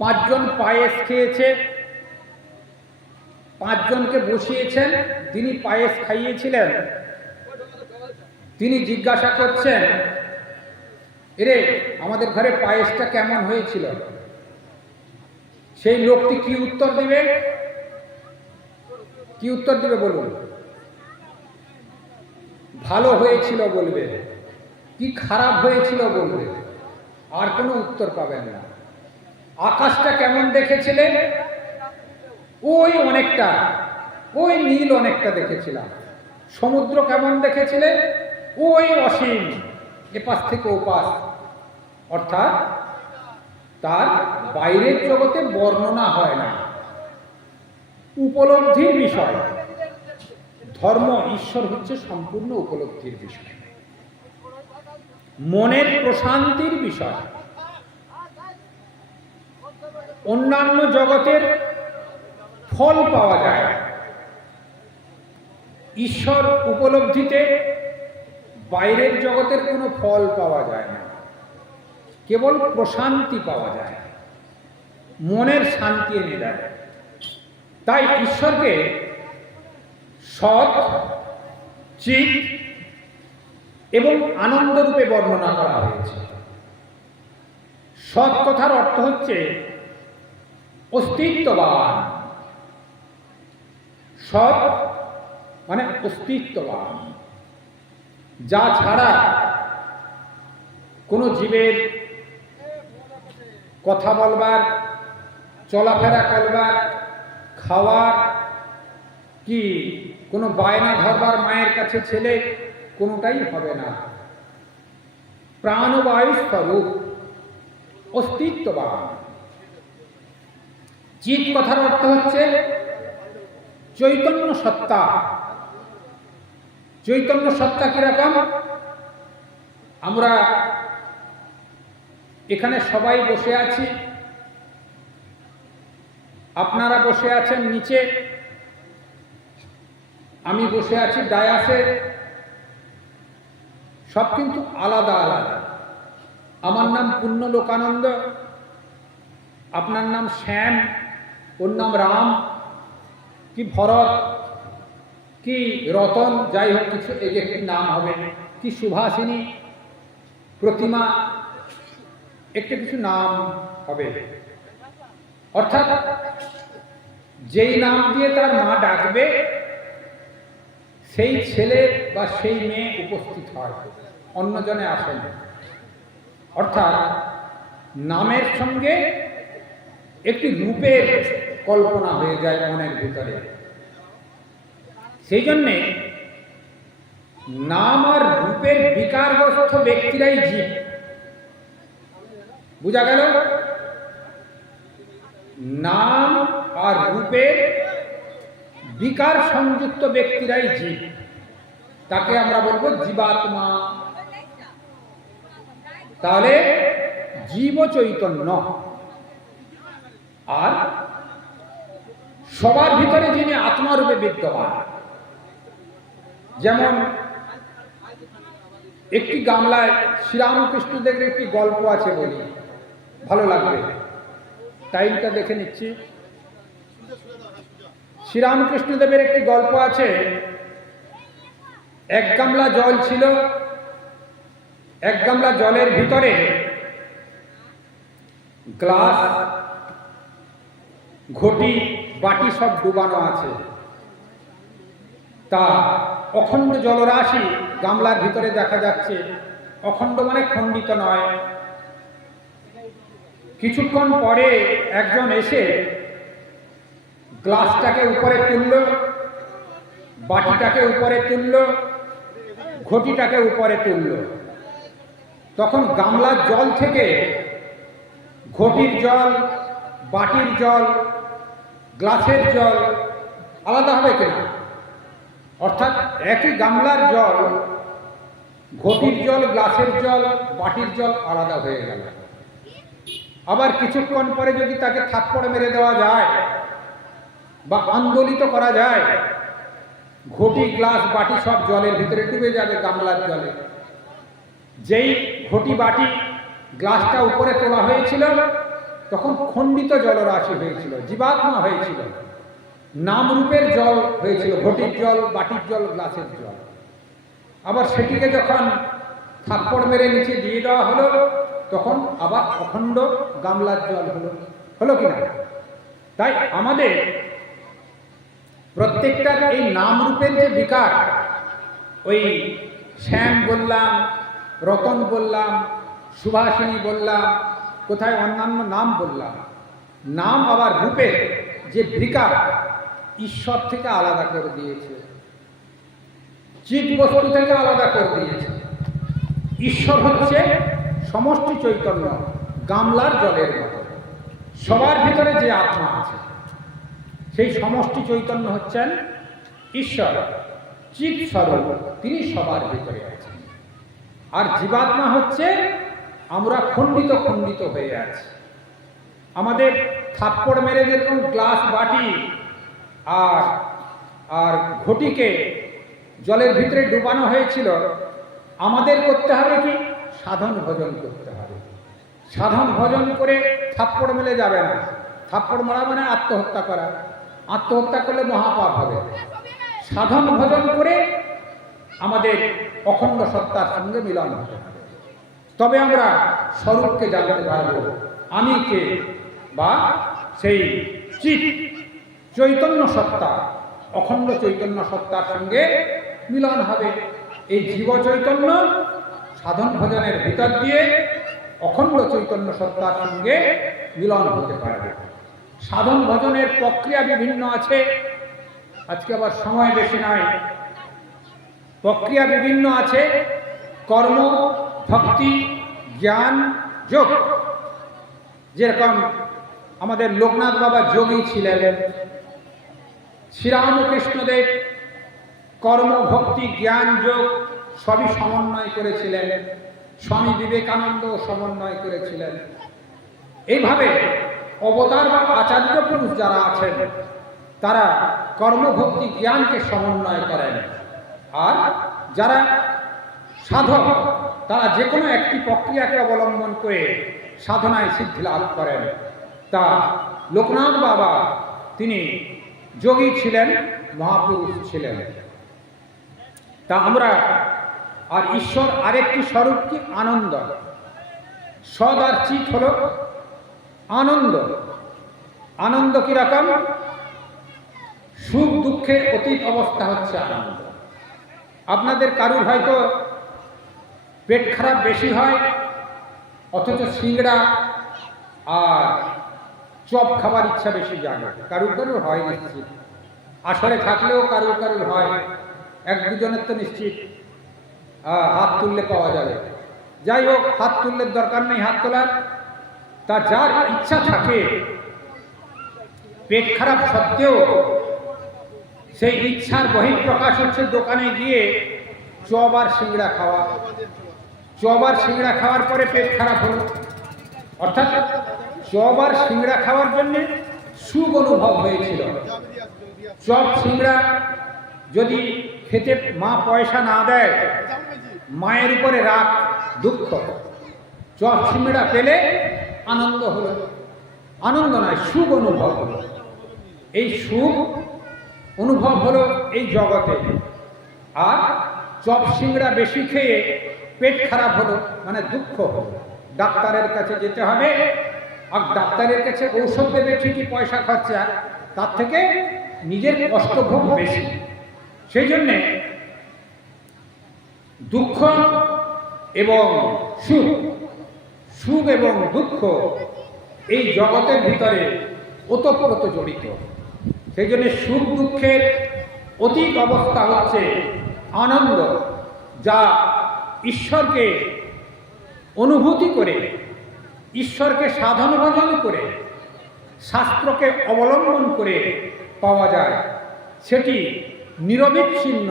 5 জন পায়েস খেয়েছে, 5 জনকে বসিয়েছেন, যিনি পায়েস খাইয়েছিলেন তিনি জিজ্ঞাসা করছেন, এরে আমাদের ঘরে পায়েসটা কেমন হয়েছিল? সেই লোকটি কি উত্তর দিবে? কি উত্তর দিবে বলুন? ভালো হয়েছিল বলবে, কি খারাপ হয়েছিল বলবে, আর কোনো উত্তর পাবেন না। আকাশটা কেমন দেখেছিলেন? ওই অনেকটা, ওই নীল অনেকটা দেখেছিলাম। সমুদ্র কেমন দেখেছিলেন? ওই অসীম, এপাশ থেকে ওপাশ। অর্থাৎ তার বাইরের জগতে বর্ণনা হয় না, উপলব্ধির বিষয়। ধর্ম, ঈশ্বর হচ্ছে সম্পূর্ণ উপলব্ধির বিষয়, মনের প্রশান্তির বিষয়। অন্যান্য জগতের ফল পাওয়া যায়, ঈশ্বর উপলব্ধিতে বাইরের জগতের কোনো ফল পাওয়া যায় না, কেবল প্রশান্তি পাওয়া যায়, মনের শান্তি এনে দেয়। তাই ঈশ্বরকে সৎ, চিৎ এবং আনন্দরূপে বর্ণনা করা হয়েছে। সৎ কথার অর্থ হচ্ছে অস্তিত্ববান। সৎ মানে অস্তিত্ববান, যা ছাড়া কোনো জীবের কথা বলবার, চলাফেরা করবার, খাওয়ার কি কোনো বায়না ধরবার মায়ের কাছে ছেলে কোনোটাই হবে না। প্রাণবায়ু স্বরূপ, অস্তিত্ববান। চিৎ কথার অর্থ হচ্ছে চৈতন্য সত্তা। চৈতন্য সত্তা কিরকম? আমরা এখানে সবাই বসে আছি, আপনারা বসে আছেন নিচে, আমি বসে আছি ডায়াসে। সব কিন্তু আলাদা আলাদা। আমার নাম পুণ্যলোকানন্দ, আপনার নাম শ্যাম, ওর নাম রাম, কি ভরত, কি রতন, যাই হোক কিছু একটি নাম হবে, কি সুভাষিনী, প্রতিমা, একটা কিছু নাম হবে। অর্থাৎ যেই নাম দিয়ে তার মা ডাকবে সেই ছেলে বা সেই মেয়ে উপস্থিত হয়, অন্যজনে আসেন। অর্থাৎ নামের সঙ্গে একটি রূপের কল্পনা হয়ে যায় মনের ভিতরে। সেই জন্যে নাম আর রূপের বিকারগ্রস্ত ব্যক্তিরাই জীব। বুঝা গেল? নাম আর রূপের বিকার সংযুক্ত ব্যক্তিরাই জীব, তাকে আমরা বলবো জীবাত্মা। তাহলে জীব চৈতন্য। আর সবার ভিতরে যিনি আত্মারূপে বিদ্যমান, যেমন একটি গামলায় শ্রীরামকৃষ্ণদেবের একটি গল্প আছে, বলি ভালো লাগবে। টাইমটা দেখে নিচ্ছি। শ্রীরামকৃষ্ণদেবের একটি গল্প আছে। এক গামলা জল ছিল, এক গামলা জলের ভিতরে গ্লাস, ঘটি, বাটি সব ডুবানো আছে। তা অখণ্ড জলরাশি গামলার ভিতরে দেখা যাচ্ছে। অখণ্ড মানে খণ্ডিত নয়। কিছুক্ষণ পরে একজন এসে গ্লাসটাকে উপরে তুলল, বাটিটাকে উপরে তুলল, ঘটিটাকে উপরে তুলল। তখন গামলার জল থেকে ঘটির জল, বাটির জল, গ্লাসের জল আলাদা হবে কিনা? অর্থাৎ একই গামলার জল, ঘটির জল, গ্লাসের জল, বাটির জল আলাদা হয়ে গেল। আবার কিছুক্ষণ পরে যদি তাকে থাপ্পড় মেরে দেওয়া যায় বা আন্দোলিত করা যায়, ঘটি, গ্লাস, বাটি সব জলের ভিতরে ডুবে যাবে গামলার জলে। যেই ঘটি, বাটি, গ্লাসটা উপরে তোলা হয়েছিল তখন খণ্ডিত জলরাশি হয়েছিল, জীবাত্মা হয়েছিল, নাম রূপের জল হয়েছিল, ঘটির জল, বাটির জল, গ্লাসের জল। আবার সেটিকে যখন থাপ্পড় মেরে নিচে দিয়ে দেওয়া হলো তখন আবার অখণ্ড গামলার জল হলো কিনা? তাই আমাদের প্রত্যেকটার এই নাম রূপের যে বিকার, ওই শ্যাম বললাম, রতন বললাম, সুভাষিনী বললাম, কোথায় অন্যান্য নাম বললাম, নাম আবার রূপের যে বিকার ঈশ্বর থেকে আলাদা করে দিয়েছে, চিৎ বস্তু থেকে আলাদা করে দিয়েছে। ঈশ্বর হচ্ছে সমষ্টি চৈতন্য, গামলার জলের মতো। সবার ভিতরে যে আত্মা আছে সেই সমষ্টি চৈতন্য হচ্ছেন ঈশ্বর, চিৎ স্বরূপ, তিনি সবার ভিতরে আছেন। আর জীবাত্মা হচ্ছে আমরা খণ্ডিত খণ্ডিত হয়ে আছি। আমাদের থাপ্পড় মেরে যেরকম গ্লাস, বাটি আর ঘটিকে জলের ভিতরে ডুবানো হয়েছিল, আমাদের করতে হবে কি? সাধন ভজন করতে হবে। সাধন ভজন করে থাপ্পড় মেলে যাবে না। থাপ্পড় মারা মানে আত্মহত্যা করা, আত্মহত্যা করলে মহাপাপ হবে। সাধন ভজন করে আমাদের অখণ্ড সত্তার সঙ্গে মিলন হতে হবে, তবে আমরা স্বরূপকে জানতে পারব। আমি কে, বা সেই চিৎ চৈতন্য সত্তা, অখণ্ড চৈতন্য সত্তার সঙ্গে মিলন হবে। এই জীব চৈতন্য সাধন ভজনের ভিতর দিয়ে অখণ্ড চৈতন্য সত্তার সঙ্গে মিলন হতে পারবে। সাধন ভজনের প্রক্রিয়া বিভিন্ন আছে, আজকে আবার সময় বেশি নয়। প্রক্রিয়া বিভিন্ন আছে, কর্ম, ভক্তি, জ্ঞান, যোগ। যেরকম আমাদের লোকনাথ বাবা যোগী ছিলেন, শ্রীরামকৃষ্ণদেব কর্ম, ভক্তি, জ্ঞান, যোগ সবই সমন্বয় করেছিলেন। স্বামী বিবেকানন্দ সমন্বয় করেছিলেন। এইভাবে অবতার বা আচার্য পুরুষ যারা আছেন তারা কর্মভক্তি জ্ঞানকে সমন্বয় করেন। আর যারা সাধক তারা যে কোনো একটি প্রক্রিয়াকে অবলম্বন করে সাধনায় সিদ্ধি লাভ করেন। তা লোকনাথ বাবা তিনি যোগী ছিলেন, মহাপুরুষ ছিলেন। তা আমরা আর ঈশ্বর আরেকটি স্বরূপ কি? আনন্দ। সদ আর চিৎ হলো আনন্দ। আনন্দ কিরকম? সুখ দুঃখের অতীত অবস্থা হচ্ছে আনন্দ। আপনাদের কারুর হয়তো পেট খারাপ বেশি হয়, অথচ সিংড়া আর চপ খাবার ইচ্ছা বেশি জাগে। কারুর কারুর হয় নিশ্চিত, আসরে থাকলেও কারুর কারুর হয়, এক দুজনের তো নিশ্চিত হাত তুললে পাওয়া যাবে। যাই হোক, হাত তুললে দরকার নেই হাত তোলার। তা যার ইচ্ছা থাকে পেট খারাপ সত্ত্বেও সেই ইচ্ছার বহিঃপ্রকাশ হচ্ছে দোকানে গিয়ে চপ আর সিংড়া খাওয়া। চপ আর সিংড়া খাওয়ার পরে পেট খারাপ হলো, অর্থাৎ চপ আর সিংড়া খাওয়ার জন্য সুখ অনুভব হয়েছিল। চপ সিংড়া যদি খেতে মা পয়সা না দেয়, মায়ের উপরে রাগ, দুঃখ। চপ সিংড়া পেলে আনন্দ হলো, আনন্দ নয় সুখ অনুভব হলো। এই সুখ অনুভব হলো এই জগতে। আর চপ সিংড়া বেশি খেয়ে পেট খারাপ হলো মানে দুঃখ হলো, ডাক্তারের কাছে যেতে হবে। আর ডাক্তারের কাছে ঔষধ দেবে ঠিকই, পয়সা খরচা, তার থেকে নিজের কষ্টভোগ বেশি। সেই জন্যে দুঃখ এবং সুখ, সুখ এবং দুঃখ এই জগতের ভিতরে ওতপ্রোত জড়িত। সেই জন্য সুখ দুঃখের অতীত অবস্থা হচ্ছে আনন্দ, যা ঈশ্বরকে অনুভূতি করে, ঈশ্বরকে সাধন ভজন করে, শাস্ত্রকে অবলম্বন করে পাওয়া যায়। সেটি নিরবিচ্ছিন্ন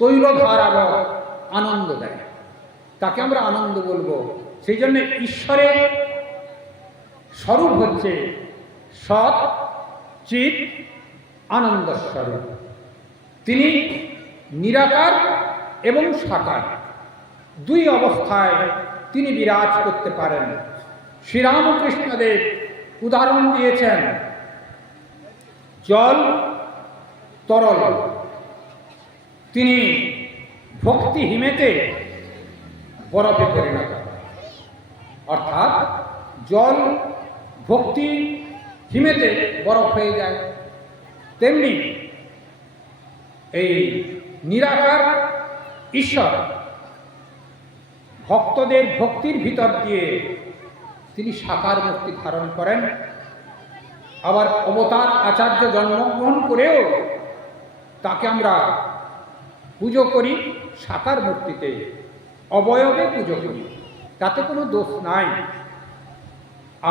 তৈলধারাবৎ আনন্দ দেয়, তাকে আমরা আনন্দ বলবো। সেই জন্য ঈশ্বরের স্বরূপ হচ্ছে সৎ চিৎ আনন্দ স্বরূপ। তিনি নিরাকার এবং সাকার দুই অবস্থায় তিনি বিরাজ করতে পারেন। শ্রীরামকৃষ্ণদেব উদাহরণ দিয়েছেন জল, তরল। তিনি ভক্তি হিমেতে বরফে পরিণত হয়। অর্থাৎ জল ভক্তি হিমেতে বরফ হয়ে যায়, তেমনি এই নিরাকার ঈশ্বর ভক্তদের ভক্তির ভিতর দিয়ে তিনি সাকার মূর্তি ধারণ করেন। আবার অবতার আচার্য জন্মগ্রহণ করেও তাকে আমরা পুজো করি সাকার মূর্তিতে, অবয়বে পুজো করি, তাতে কোনো দোষ নাই।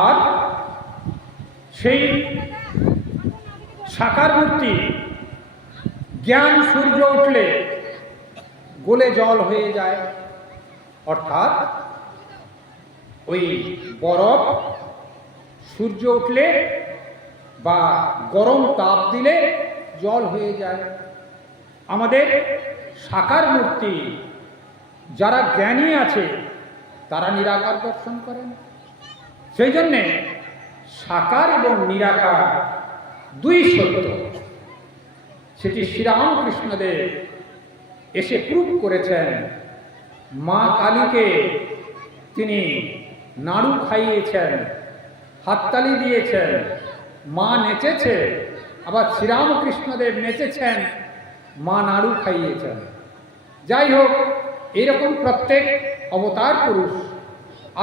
আর সেই সাকার মূর্তি জ্ঞান সূর্য উঠলে গলে জল হয়ে যায়। অর্থাৎ ওই বরফ সূর্য উঠলে বা গরম তাপ দিলে জল হয়ে যায়। আমাদের সাকার মূর্তি যারা জ্ঞানী আছে তারা নিরাকার দর্শন করেন। সেই জন্যে সাকার এবং নিরাকার দুই সত্য, সেটি শ্রীরামকৃষ্ণদেব এসে প্রুভ করেছেন। মা কালীকে তিনি নাড়ু খাইয়েছেন, হাততালি দিয়েছেন, মা নেচেছে, আবার শ্রীরামকৃষ্ণদেব নেচেছেন, মা নাড়ু খাইয়েছেন। যাই হোক, এরকম প্রত্যেক অবতার পুরুষ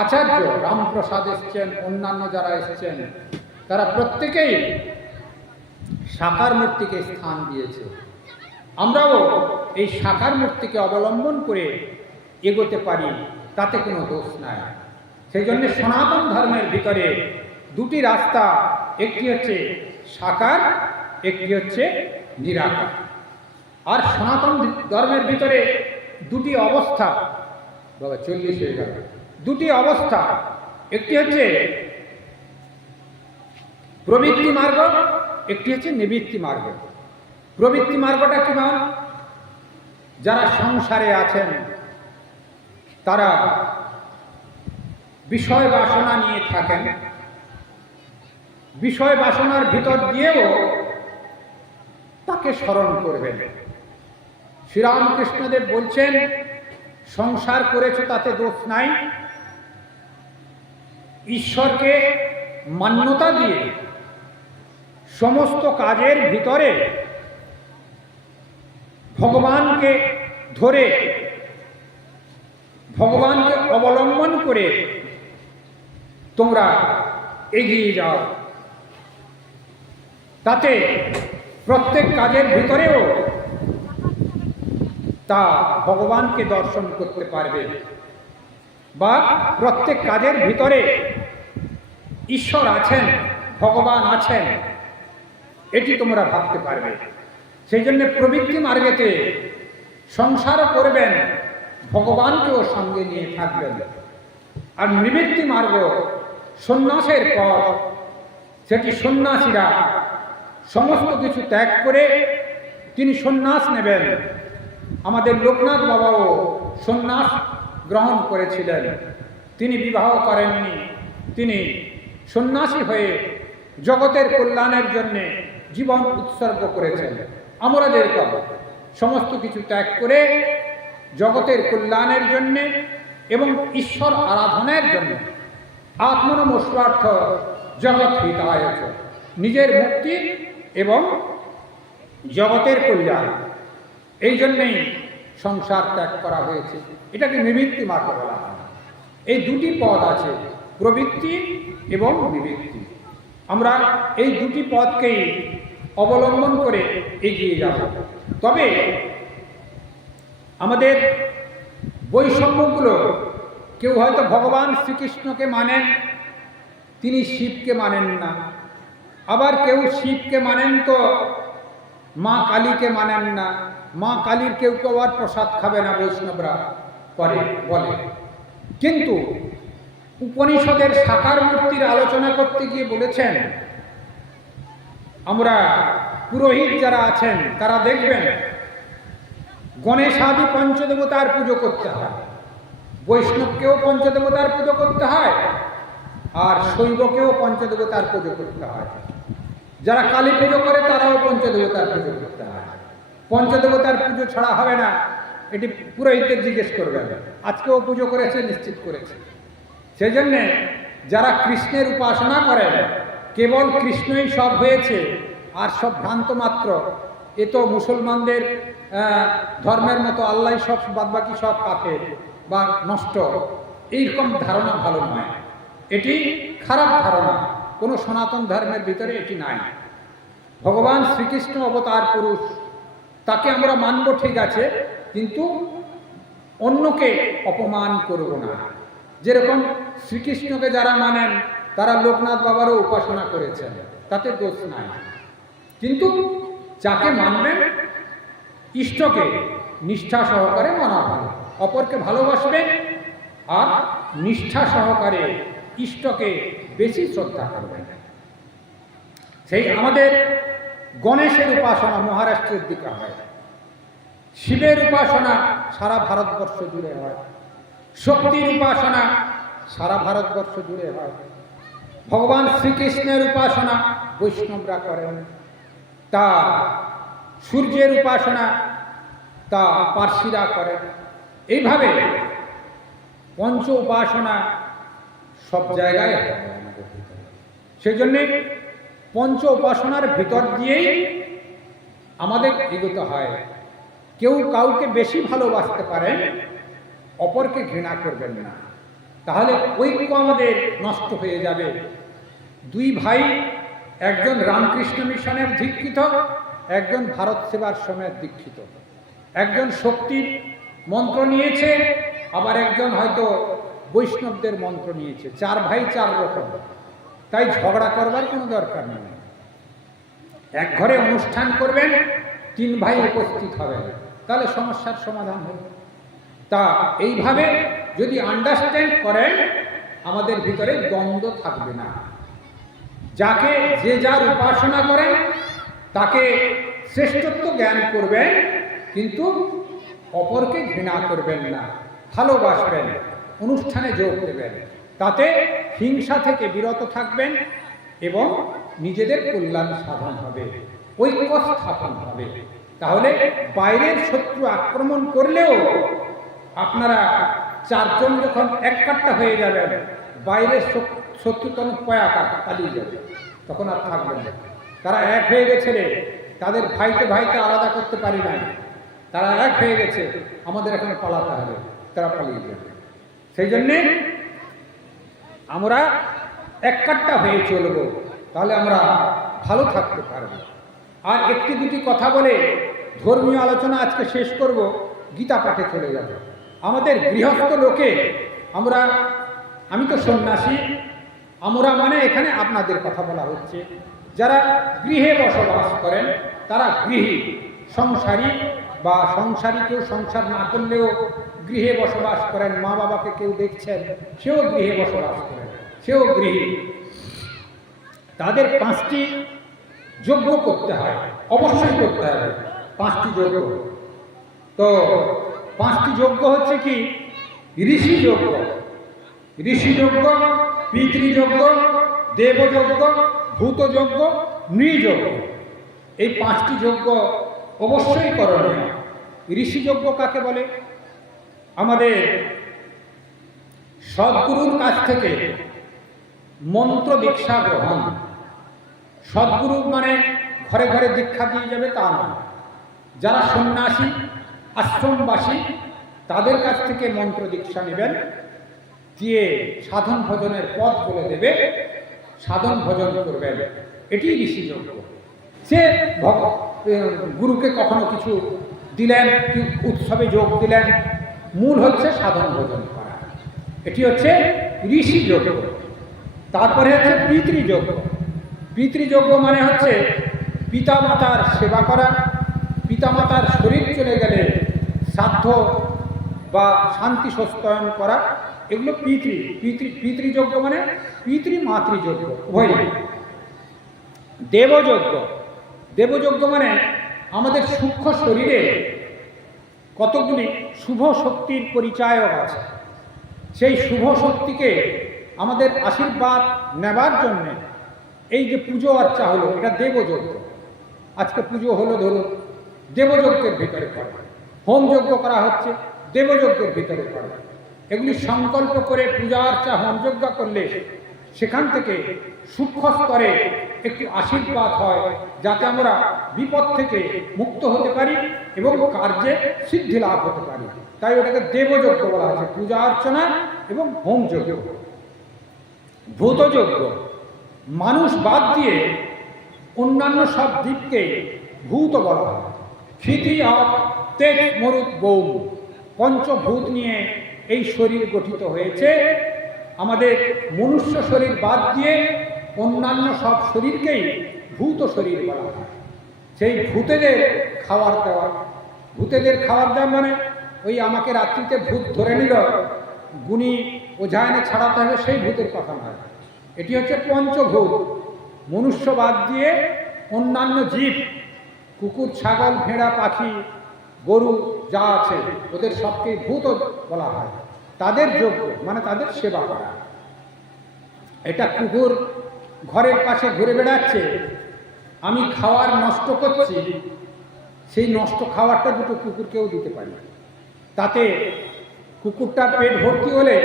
আচার্য রামপ্রসাদ এসছেন, অন্যান্য যারা এসছেন, তারা প্রত্যেকেই সাকার মূর্তিকে স্থান দিয়েছে। আমরাও এই সাকার মূর্তিকে অবলম্বন করে এগোতে পারি, তাতে কোনো দোষ নাই। সেই জন্য সনাতন ধর্মের ভিতরে দুটি রাস্তা, একটি হচ্ছে সাকার, একটি হচ্ছে নিরাকার। আর সনাতন ধর্মের ভিতরে দুটি অবস্থা, বাবা 40 হয়ে গেল, দুটি অবস্থা, একটি হচ্ছে প্রবৃত্তি মার্গ, একটি হচ্ছে নিবৃত্তি মার্গ। প্রবৃত্তি মার্গটা কি? যারা সংসারে আছেন তারা বিষয় বাসনা নিয়ে থাকেন, বিষয় বাসনার ভিতর দিয়েও তাকে স্মরণ করবেন। শ্রীরামকৃষ্ণদেব বলছেন, সংসার করেছ তাতে দোষ নাই, ঈশ্বরকে মান্যতা দিয়ে সমস্ত কাজের ভিতরে ভগবানকে ধরে, ভগবানকে অবলম্বন করে তোমরা এগিয়ে যাও। তাতে প্রত্যেক কাজের ভিতরেও তা ভগবানকে দর্শন করতে পারবে, বা প্রত্যেক কাজের ভিতরে ঈশ্বর আছেন, ভগবান আছেন, এটি তোমরা ভাবতে পারবে। সেই জন্য প্রবৃত্তি মার্গেতে সংসারও করবেন, ভগবানকেও সঙ্গে নিয়ে থাকবেন। আর নিবৃত্তি মার্গ সন্ন্যাসের পর, সেটি সন্ন্যাসীরা সমস্ত কিছু ত্যাগ করে তিনি সন্ন্যাস নেবেন। আমাদের লোকনাথ বাবাও সন্ন্যাস গ্রহণ করেছিলেন, তিনি বিবাহ করেননি, তিনি সন্ন্যাসী হয়ে জগতের কল্যাণের জন্যে জীবন উৎসর্গ করেছেন। আমরা যেরকম সমস্ত কিছু ত্যাগ করে জগতের কল্যাণের জন্যে এবং ঈশ্বর আরাধনের জন্য, আত্মনমস্বার্থ জগৎ হিতায়, নিজের মুক্তি এবং জগতের কল্যাণ, এই জন্যেই সংসার ত্যাগ করা হয়েছে। এটাকে নিবৃত্তি মার্গ বলা হয়। এই দুটি পদ আছে, প্রবৃত্তি এবং নিবৃত্তি। আমরা এই দুটি পদকেই অবলম্বন করে এগিয়ে যাব। তবে আমাদের বৈষম্যগুলো, কেউ হয়তো ভগবান শ্রীকৃষ্ণকে মানেন, তিনি শিবকে মানেন না। আবার কেউ শিবকে মানেন তো মা কালীকে মানেন না। মা কালীর কেউ কেউ আর প্রসাদ খাবে না, বৈষ্ণবরা করে বলে। কিন্তু উপনিষদের সাকার মূর্তির আলোচনা করতে গিয়ে বলেছেন, আমরা পুরোহিত যারা আছেন তারা দেখবেন গণেশাদি পঞ্চদেবতার পুজো করতে হয়, বৈষ্ণবকেও পঞ্চদেবতার পুজো করতে হয়, আর শৈবকেও পঞ্চদেবতার পুজো করতে হয়। যারা কালী পুজো করে তারাও পঞ্চদেবতার পুজো করতে হয়। পঞ্চদেবতার পুজো ছাড়া হবে না। এটি পুরোহিতদের জিজ্ঞেস করবেন। আজকেও পুজো করেছে, নিশ্চিত করেছে। সেই জন্যে যারা কৃষ্ণের উপাসনা করেন, কেবল কৃষ্ণই সব হয়েছে আর সব ভ্রান্ত মাত্র, এ তো মুসলমানদের ধর্মের মতো আল্লাহ সব, বাদবাকি সব কাফের বা নষ্ট, এইরকম ধারণা ভালো নয়। এটি খারাপ ধারণা, কোনো সনাতন ধর্মের ভিতরে এটি নাই। ভগবান শ্রীকৃষ্ণ অবতার পুরুষ, তাকে আমরা মানব ঠিক আছে, কিন্তু অন্যকে অপমান করব না। যেরকম শ্রীকৃষ্ণকে যারা মানেন তারা লোকনাথ বাবারও উপাসনা করেছেন, তাতে দোষ নাই। কিন্তু যাকে মানবেন, ইষ্টকে নিষ্ঠা সহকারে মানা ভালো, অপরকে ভালোবাসবেন আর নিষ্ঠা সহকারে ইষ্টকে বেশি শ্রদ্ধা করবেন। সেই আমাদের গণেশের উপাসনা মহারাষ্ট্রের দিকে হয়, শিবের উপাসনা সারা ভারতবর্ষ জুড়ে হয়, শক্তির উপাসনা সারা ভারতবর্ষ জুড়ে হয়, ভগবান শ্রীকৃষ্ণের উপাসনা বৈষ্ণবরা করেন, তা সূর্যের উপাসনা তা পার্সিরা করেন। এইভাবে পঞ্চ উপাসনা সব জায়গায় হয় আমাদের ভিতরে। সেই জন্যে পঞ্চ উপাসনার ভিতর দিয়েই আমাদের এগোতে হয়। কেউ কাউকে বেশি ভালোবাসতে পারেন, অপরকে ঘৃণা করবেন না, তাহলে ঐক্য আমাদের নষ্ট হয়ে যাবে। দুই ভাই, একজন রামকৃষ্ণ মিশনের দীক্ষিত, একজন ভারত সেবার সময়ের দীক্ষিত, একজন শক্তির মন্ত্র নিয়েছে, আবার একজন হয়তো বৈষ্ণবদের মন্ত্র নিয়েছে। চার ভাই চার রকম, তাই ঝগড়া করবার কোনো দরকার নেই। এক ঘরে অনুষ্ঠান করবেন, তিন ভাই উপস্থিত হবেন, তাহলে সমস্যার সমাধান হবে। তা এইভাবে যদি আন্ডারস্ট্যান্ড করেন, আমাদের ভিতরে দ্বন্দ্ব থাকবে না। যাকে যে যার উপাসনা করেন তাকে শ্রেষ্ঠত্ব জ্ঞান করবেন, কিন্তু অপরকে ঘৃণা করবেন না, ভালোবাসবেন, অনুষ্ঠানে যোগ দেবেন। তাতে হিংসা থেকে বিরত থাকবেন এবং নিজেদের কল্যাণ সাধন হবে, ঐক্য স্থাপন হবে। তাহলে বাইরের শত্রু আক্রমণ করলেও আপনারা চারজন যখন এক কাট্টা হয়ে যাবেন, বাইরের শত্রু তখন পয়াকা পালিয়ে যাবে, তখন আর থাকবেন না। তারা এক হয়ে গেছে রে, তাদের ভাইকে ভাইকে আলাদা করতে পারি না, তারা এক হয়ে গেছে, আমাদের এখানে পালাতে হবে, তারা পালিয়ে যাবে। সেই জন্যে আমরা এক কাট্টা হয়ে চলব, তাহলে আমরা ভালো থাকতে পারব। আর একটি দুটি কথা বলে ধর্মীয় আলোচনা আজকে শেষ করব, গীতা পাঠে চলে যাব। আমাদের গৃহস্থ লোকে আমি তো সন্ন্যাসী, আমরা মানে এখানে আপনাদের কথা বলা হচ্ছে, যারা গৃহে বসবাস করেন তারা গৃহী, সংসারী বা সংসারী, কেউ সংসার না করলেও গৃহে বসবাস করেন, মা বাবাকে কেউ দেখছেন, সেও গৃহে বসবাস করেন, সেও গৃহী। তাদের 5টি যজ্ঞ করতে হয়, অবশ্যই করতে হবে 5টি যজ্ঞ। তো 5টি যজ্ঞ হচ্ছে কি? ঋষি যজ্ঞ, পিতৃযজ্ঞ, দেবযজ্ঞ, ভূতযজ্ঞ, নৃযজ্ঞ। এই 5টি যজ্ঞ অবশ্যই করণীয়। ঋষি যজ্ঞ কাকে বলে? আমাদের সদ্গুরুর কাছ থেকে মন্ত্র দীক্ষা গ্রহণ। সদ্গুরু মানে ঘরে ঘরে দীক্ষা দিয়ে যাবে তা নয়, যারা সন্ন্যাসী আশ্রমবাসী তাদের কাছ থেকে মন্ত্র দীক্ষা নেবেন, দিয়ে সাধন ভজনের পথ বলে দেবে, সাধন ভজন করবেন। এটি ঋষি যজ্ঞ। সে গুরুকে কখনো কিছু দিলেন, উৎসবে যোগ দিলেন, মূল হচ্ছে সাধন ভজন করা, এটি হচ্ছে ঋষি যজ্ঞ। তারপরে হচ্ছে পিতৃযজ্ঞ। পিতৃযজ্ঞ মানে হচ্ছে পিতামাতার সেবা করা, পিতামাতার শরীর চলে গেলে শ্রাদ্ধ বা শান্তি সস্তায়ন করা, এগুলো পিতৃযজ্ঞ মানে পিতৃমাতৃযজ্ঞ উভয়। দেবযজ্ঞ মানে আমাদের সূক্ষ্ম শরীরে কতগুলি শুভ শক্তির পরিচয়ক আছে, সেই শুভ শক্তিকে আমাদের আশীর্বাদ নেবার জন্যে এই যে পুজো আর্চা হলো, এটা দেবযজ্ঞ। আজকে পুজো হলো, ধরুন দেবযজ্ঞের ভিতরে করে। হোমযজ্ঞ করা হচ্ছে, দেবযজ্ঞের ভিতরে করে। এগুলি সংকল্প করে পূজা অর্চা হোমযজ্ঞ করলে সেখান থেকে সূক্ষ্ম স্তরে একটু আশীর্বাদ হয়, যাতে আমরা বিপদ থেকে মুক্ত হতে পারি এবং কার্যে সিদ্ধি লাভ হতে পারি। তাই ওটাকে দেবযজ্ঞ বলা হচ্ছে, পূজা অর্চনা এবং হোমযজ্ঞ। ভূতযজ্ঞ, মানুষ বাদ দিয়ে অন্যান্য সব দিককে ভূত বলা হয়। ক্ষিতি, আপ, তেজ, মরুত, বৌম, পঞ্চভূত নিয়ে এই শরীর গঠিত হয়েছে। আমাদের মনুষ্য শরীর বাদ দিয়ে অন্যান্য সব শরীরকেই ভূত শরীর বলা হয়। সেই ভূতেদের খাবার দেওয়া, ভূতেদের খাবার দেওয়া মানে ওই আমাকে রাত্রিতে ভূত ধরে নিল, গুণী ওঝা এনে ছাড়াতে হবে, সেই ভূতের কথা নয়। এটি হচ্ছে পঞ্চভূত। মনুষ্য বাদ দিয়ে অন্যান্য জীব, কুকুর, ছাগল, ভেড়া, পাখি, গরু যা আছে, ওদের সবকেই ভূত বলা হয়। তাদের যোগ্য মানে তাদের সেবা করা। এটা কুকুর ঘরের পাশে ঘুরে বেড়াচ্ছে, আমি খাওয়ার নষ্ট করছি, সেই নষ্ট খাবারটা দুটো কুকুরকেও দিতে পারি। তাতে কুকুরটার পেট ভর্তি হলে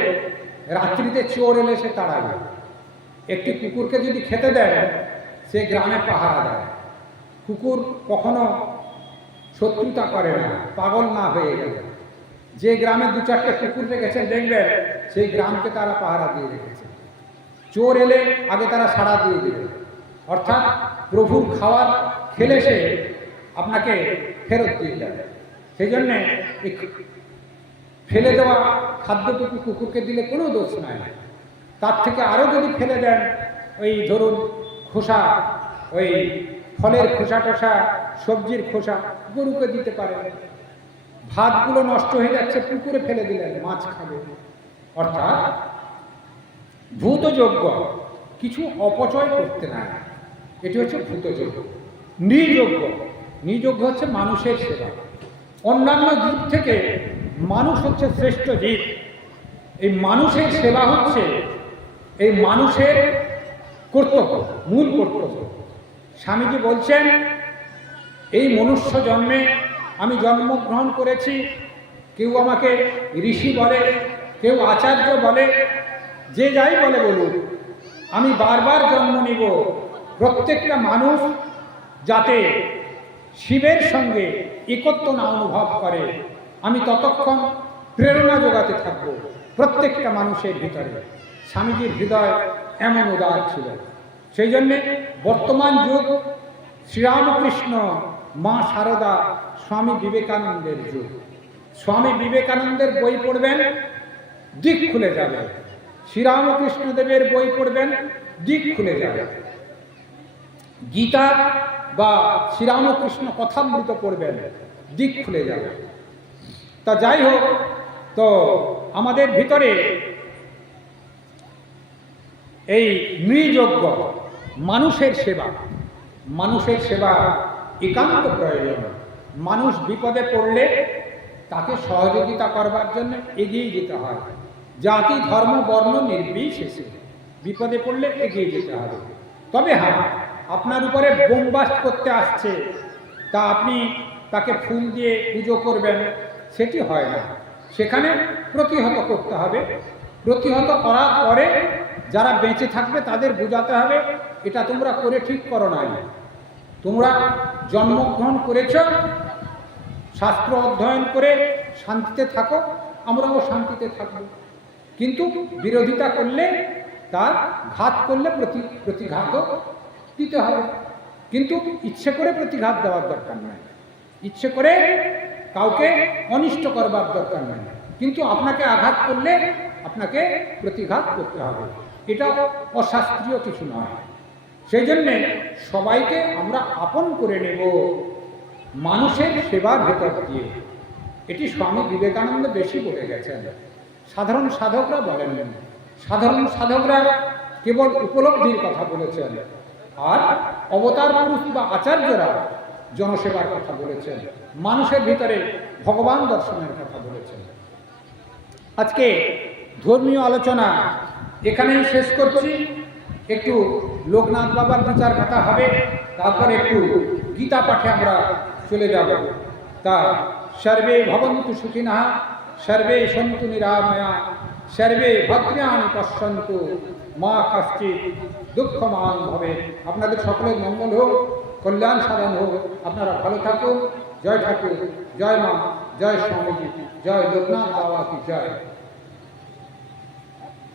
রাত্রিতে চোর এলে সে তাড়াবে। একটি কুকুরকে যদি খেতে দেয়, সে গ্রামে পাহারা দেয়। কুকুর কখনো শত্রুতা করে না, পাগল না হয়ে গেলে। যে গ্রামে দু চারটে কুকুর রেখেছেন দেখবেন, সেই গ্রামকে তারা পাহারা দিয়ে রেখেছে। চোর এলে আগে তারা সাড়া দিয়ে দেবে। অর্থাৎ প্রভুর খাবার খেলে সে আপনাকে ফেরত দিয়ে যাবে। সেই জন্যে এই ফেলে দেওয়া খাদ্যটুকু কুকুরকে দিলে কোনো দোষ নাই। তার থেকে আরও যদি ফেলে দেন, ওই ধরুন খোসা, ওই ফলের খোসা টোসা, সবজির খোসা, গরুকে দিতে পারে। ভাতগুলো নষ্ট হয়ে যাচ্ছে, পুকুরে ফেলে দিলেন, মাছ খাবে। অর্থাৎ ভূতযজ্ঞ, কিছু অপচয় করতে নাই, এটি হচ্ছে ভূতযজ্ঞ। নৃযজ্ঞ, নৃযজ্ঞ হচ্ছে মানুষের সেবা। অন্যান্য জীব থেকে মানুষ হচ্ছে শ্রেষ্ঠ জীব। এই মানুষের সেবা হচ্ছে এই মানুষের কর্তব্য, মূল কর্তব্য। স্বামীজি বলছেন, এই মনুষ্য জন্মে আমি জন্মগ্রহণ করেছি। কেউ আমাকে ঋষি বলে, কেউ আচার্য বলে, যে যাই বলে বলুক, আমি বারবার জন্ম নিব। প্রত্যেকটা মানুষ যাতে শিবের সঙ্গে একত্ব না অনুভব করে, আমি ততক্ষণ প্রেরণা যোগাতে থাকব প্রত্যেকটা মানুষের ভিতরে। স্বামীজির হৃদয় এমন উদার ছিল। সেই জন্যে বর্তমান যুগ শ্রীরামকৃষ্ণ, মা শারদা, স্বামী বিবেকানন্দের যুগ। স্বামী বিবেকানন্দের বই পড়বেন, দিক খুলে যাবে। শ্রীরামকৃষ্ণদেবের বই পড়বেন, দিক খুলে যাবে। গীতা বা শ্রীরামকৃষ্ণ কথামৃত পড়বেন, দিক খুলে যাবে। তা যাই হোক, তো আমাদের ভিতরে এই নৃযজ্ঞ, মানুষের সেবা, মানুষের সেবা একান্ত প্রয়োজন। মানুষ বিপদে পড়লে তাকে সহযোগিতা করবার জন্য এগিয়ে যেতে হয়। জাতি, ধর্ম, বর্ণ নির্বিশেষে বিপদে পড়লে এগিয়ে যেতে হবে। তবে হ্যাঁ, আপনার উপরে বোমবাস্ট করতে আসছে, তা আপনি তাকে ফুল দিয়ে পুজো করবেন, সেটি হয় না। সেখানে প্রতিহত করতে হবে। প্রতিহত করার পরে যারা বেঁচে থাকবে তাদের বোঝাতে হবে, এটা তোমরা করে ঠিক করো নাই। তোমরা জন্মগ্রহণ করেছ, শাস্ত্র অধ্যয়ন করে শান্তিতে থাকো, আমরাও শান্তিতে থাকব। কিন্তু বিরোধিতা করলে, তার ঘাত করলে প্রতিঘাত দিতে হবে। কিন্তু ইচ্ছে করে প্রতিঘাত দেওয়ার দরকার নাই, ইচ্ছে করে কাউকে অনিষ্ট করবার দরকার নাই। কিন্তু আপনাকে আঘাত করলে আপনাকে প্রতিঘাত করতে হবে। এটা অশাস্ত্রীয় কিছু নয়। সেই জন্যে সবাইকে আমরা আপন করে নেব মানুষের সেবার ভেতর দিয়ে। এটি স্বামী বিবেকানন্দ বেশি বলে গেছেন, সাধারণ সাধকরা বলেননি। সাধারণ সাধকরা কেবল উপলব্ধির কথা বলেছেন, আর অবতার পুরুষ বা আচার্যরা জনসেবার কথা বলেছেন, মানুষের ভিতরে ভগবান দর্শনের কথা বলেছেন। আজকে ধর্মীয় আলোচনা এখানেই শেষ করছি। একটু লোকনাথ বাবার বিচার কথা হবে, তারপরে একটু গীতা পাঠে আমরা চলে যাব। তা সর্বে ভবন্তু সুখিনঃ, সর্বে সন্তু নিরাময়া, সর্বে ভদ্রাণি পশ্যন্তু, মা কশ্চিৎ দুঃখমান ভবেৎ। আপনাদের সকলের মঙ্গল হোক, কল্যাণ সাধন হোক, আপনারা ভালো থাকুন। জয় ঠাকুর, জয় মা, জয় স্বামীজি, জয় লোকনাথ বাবা কি জয়।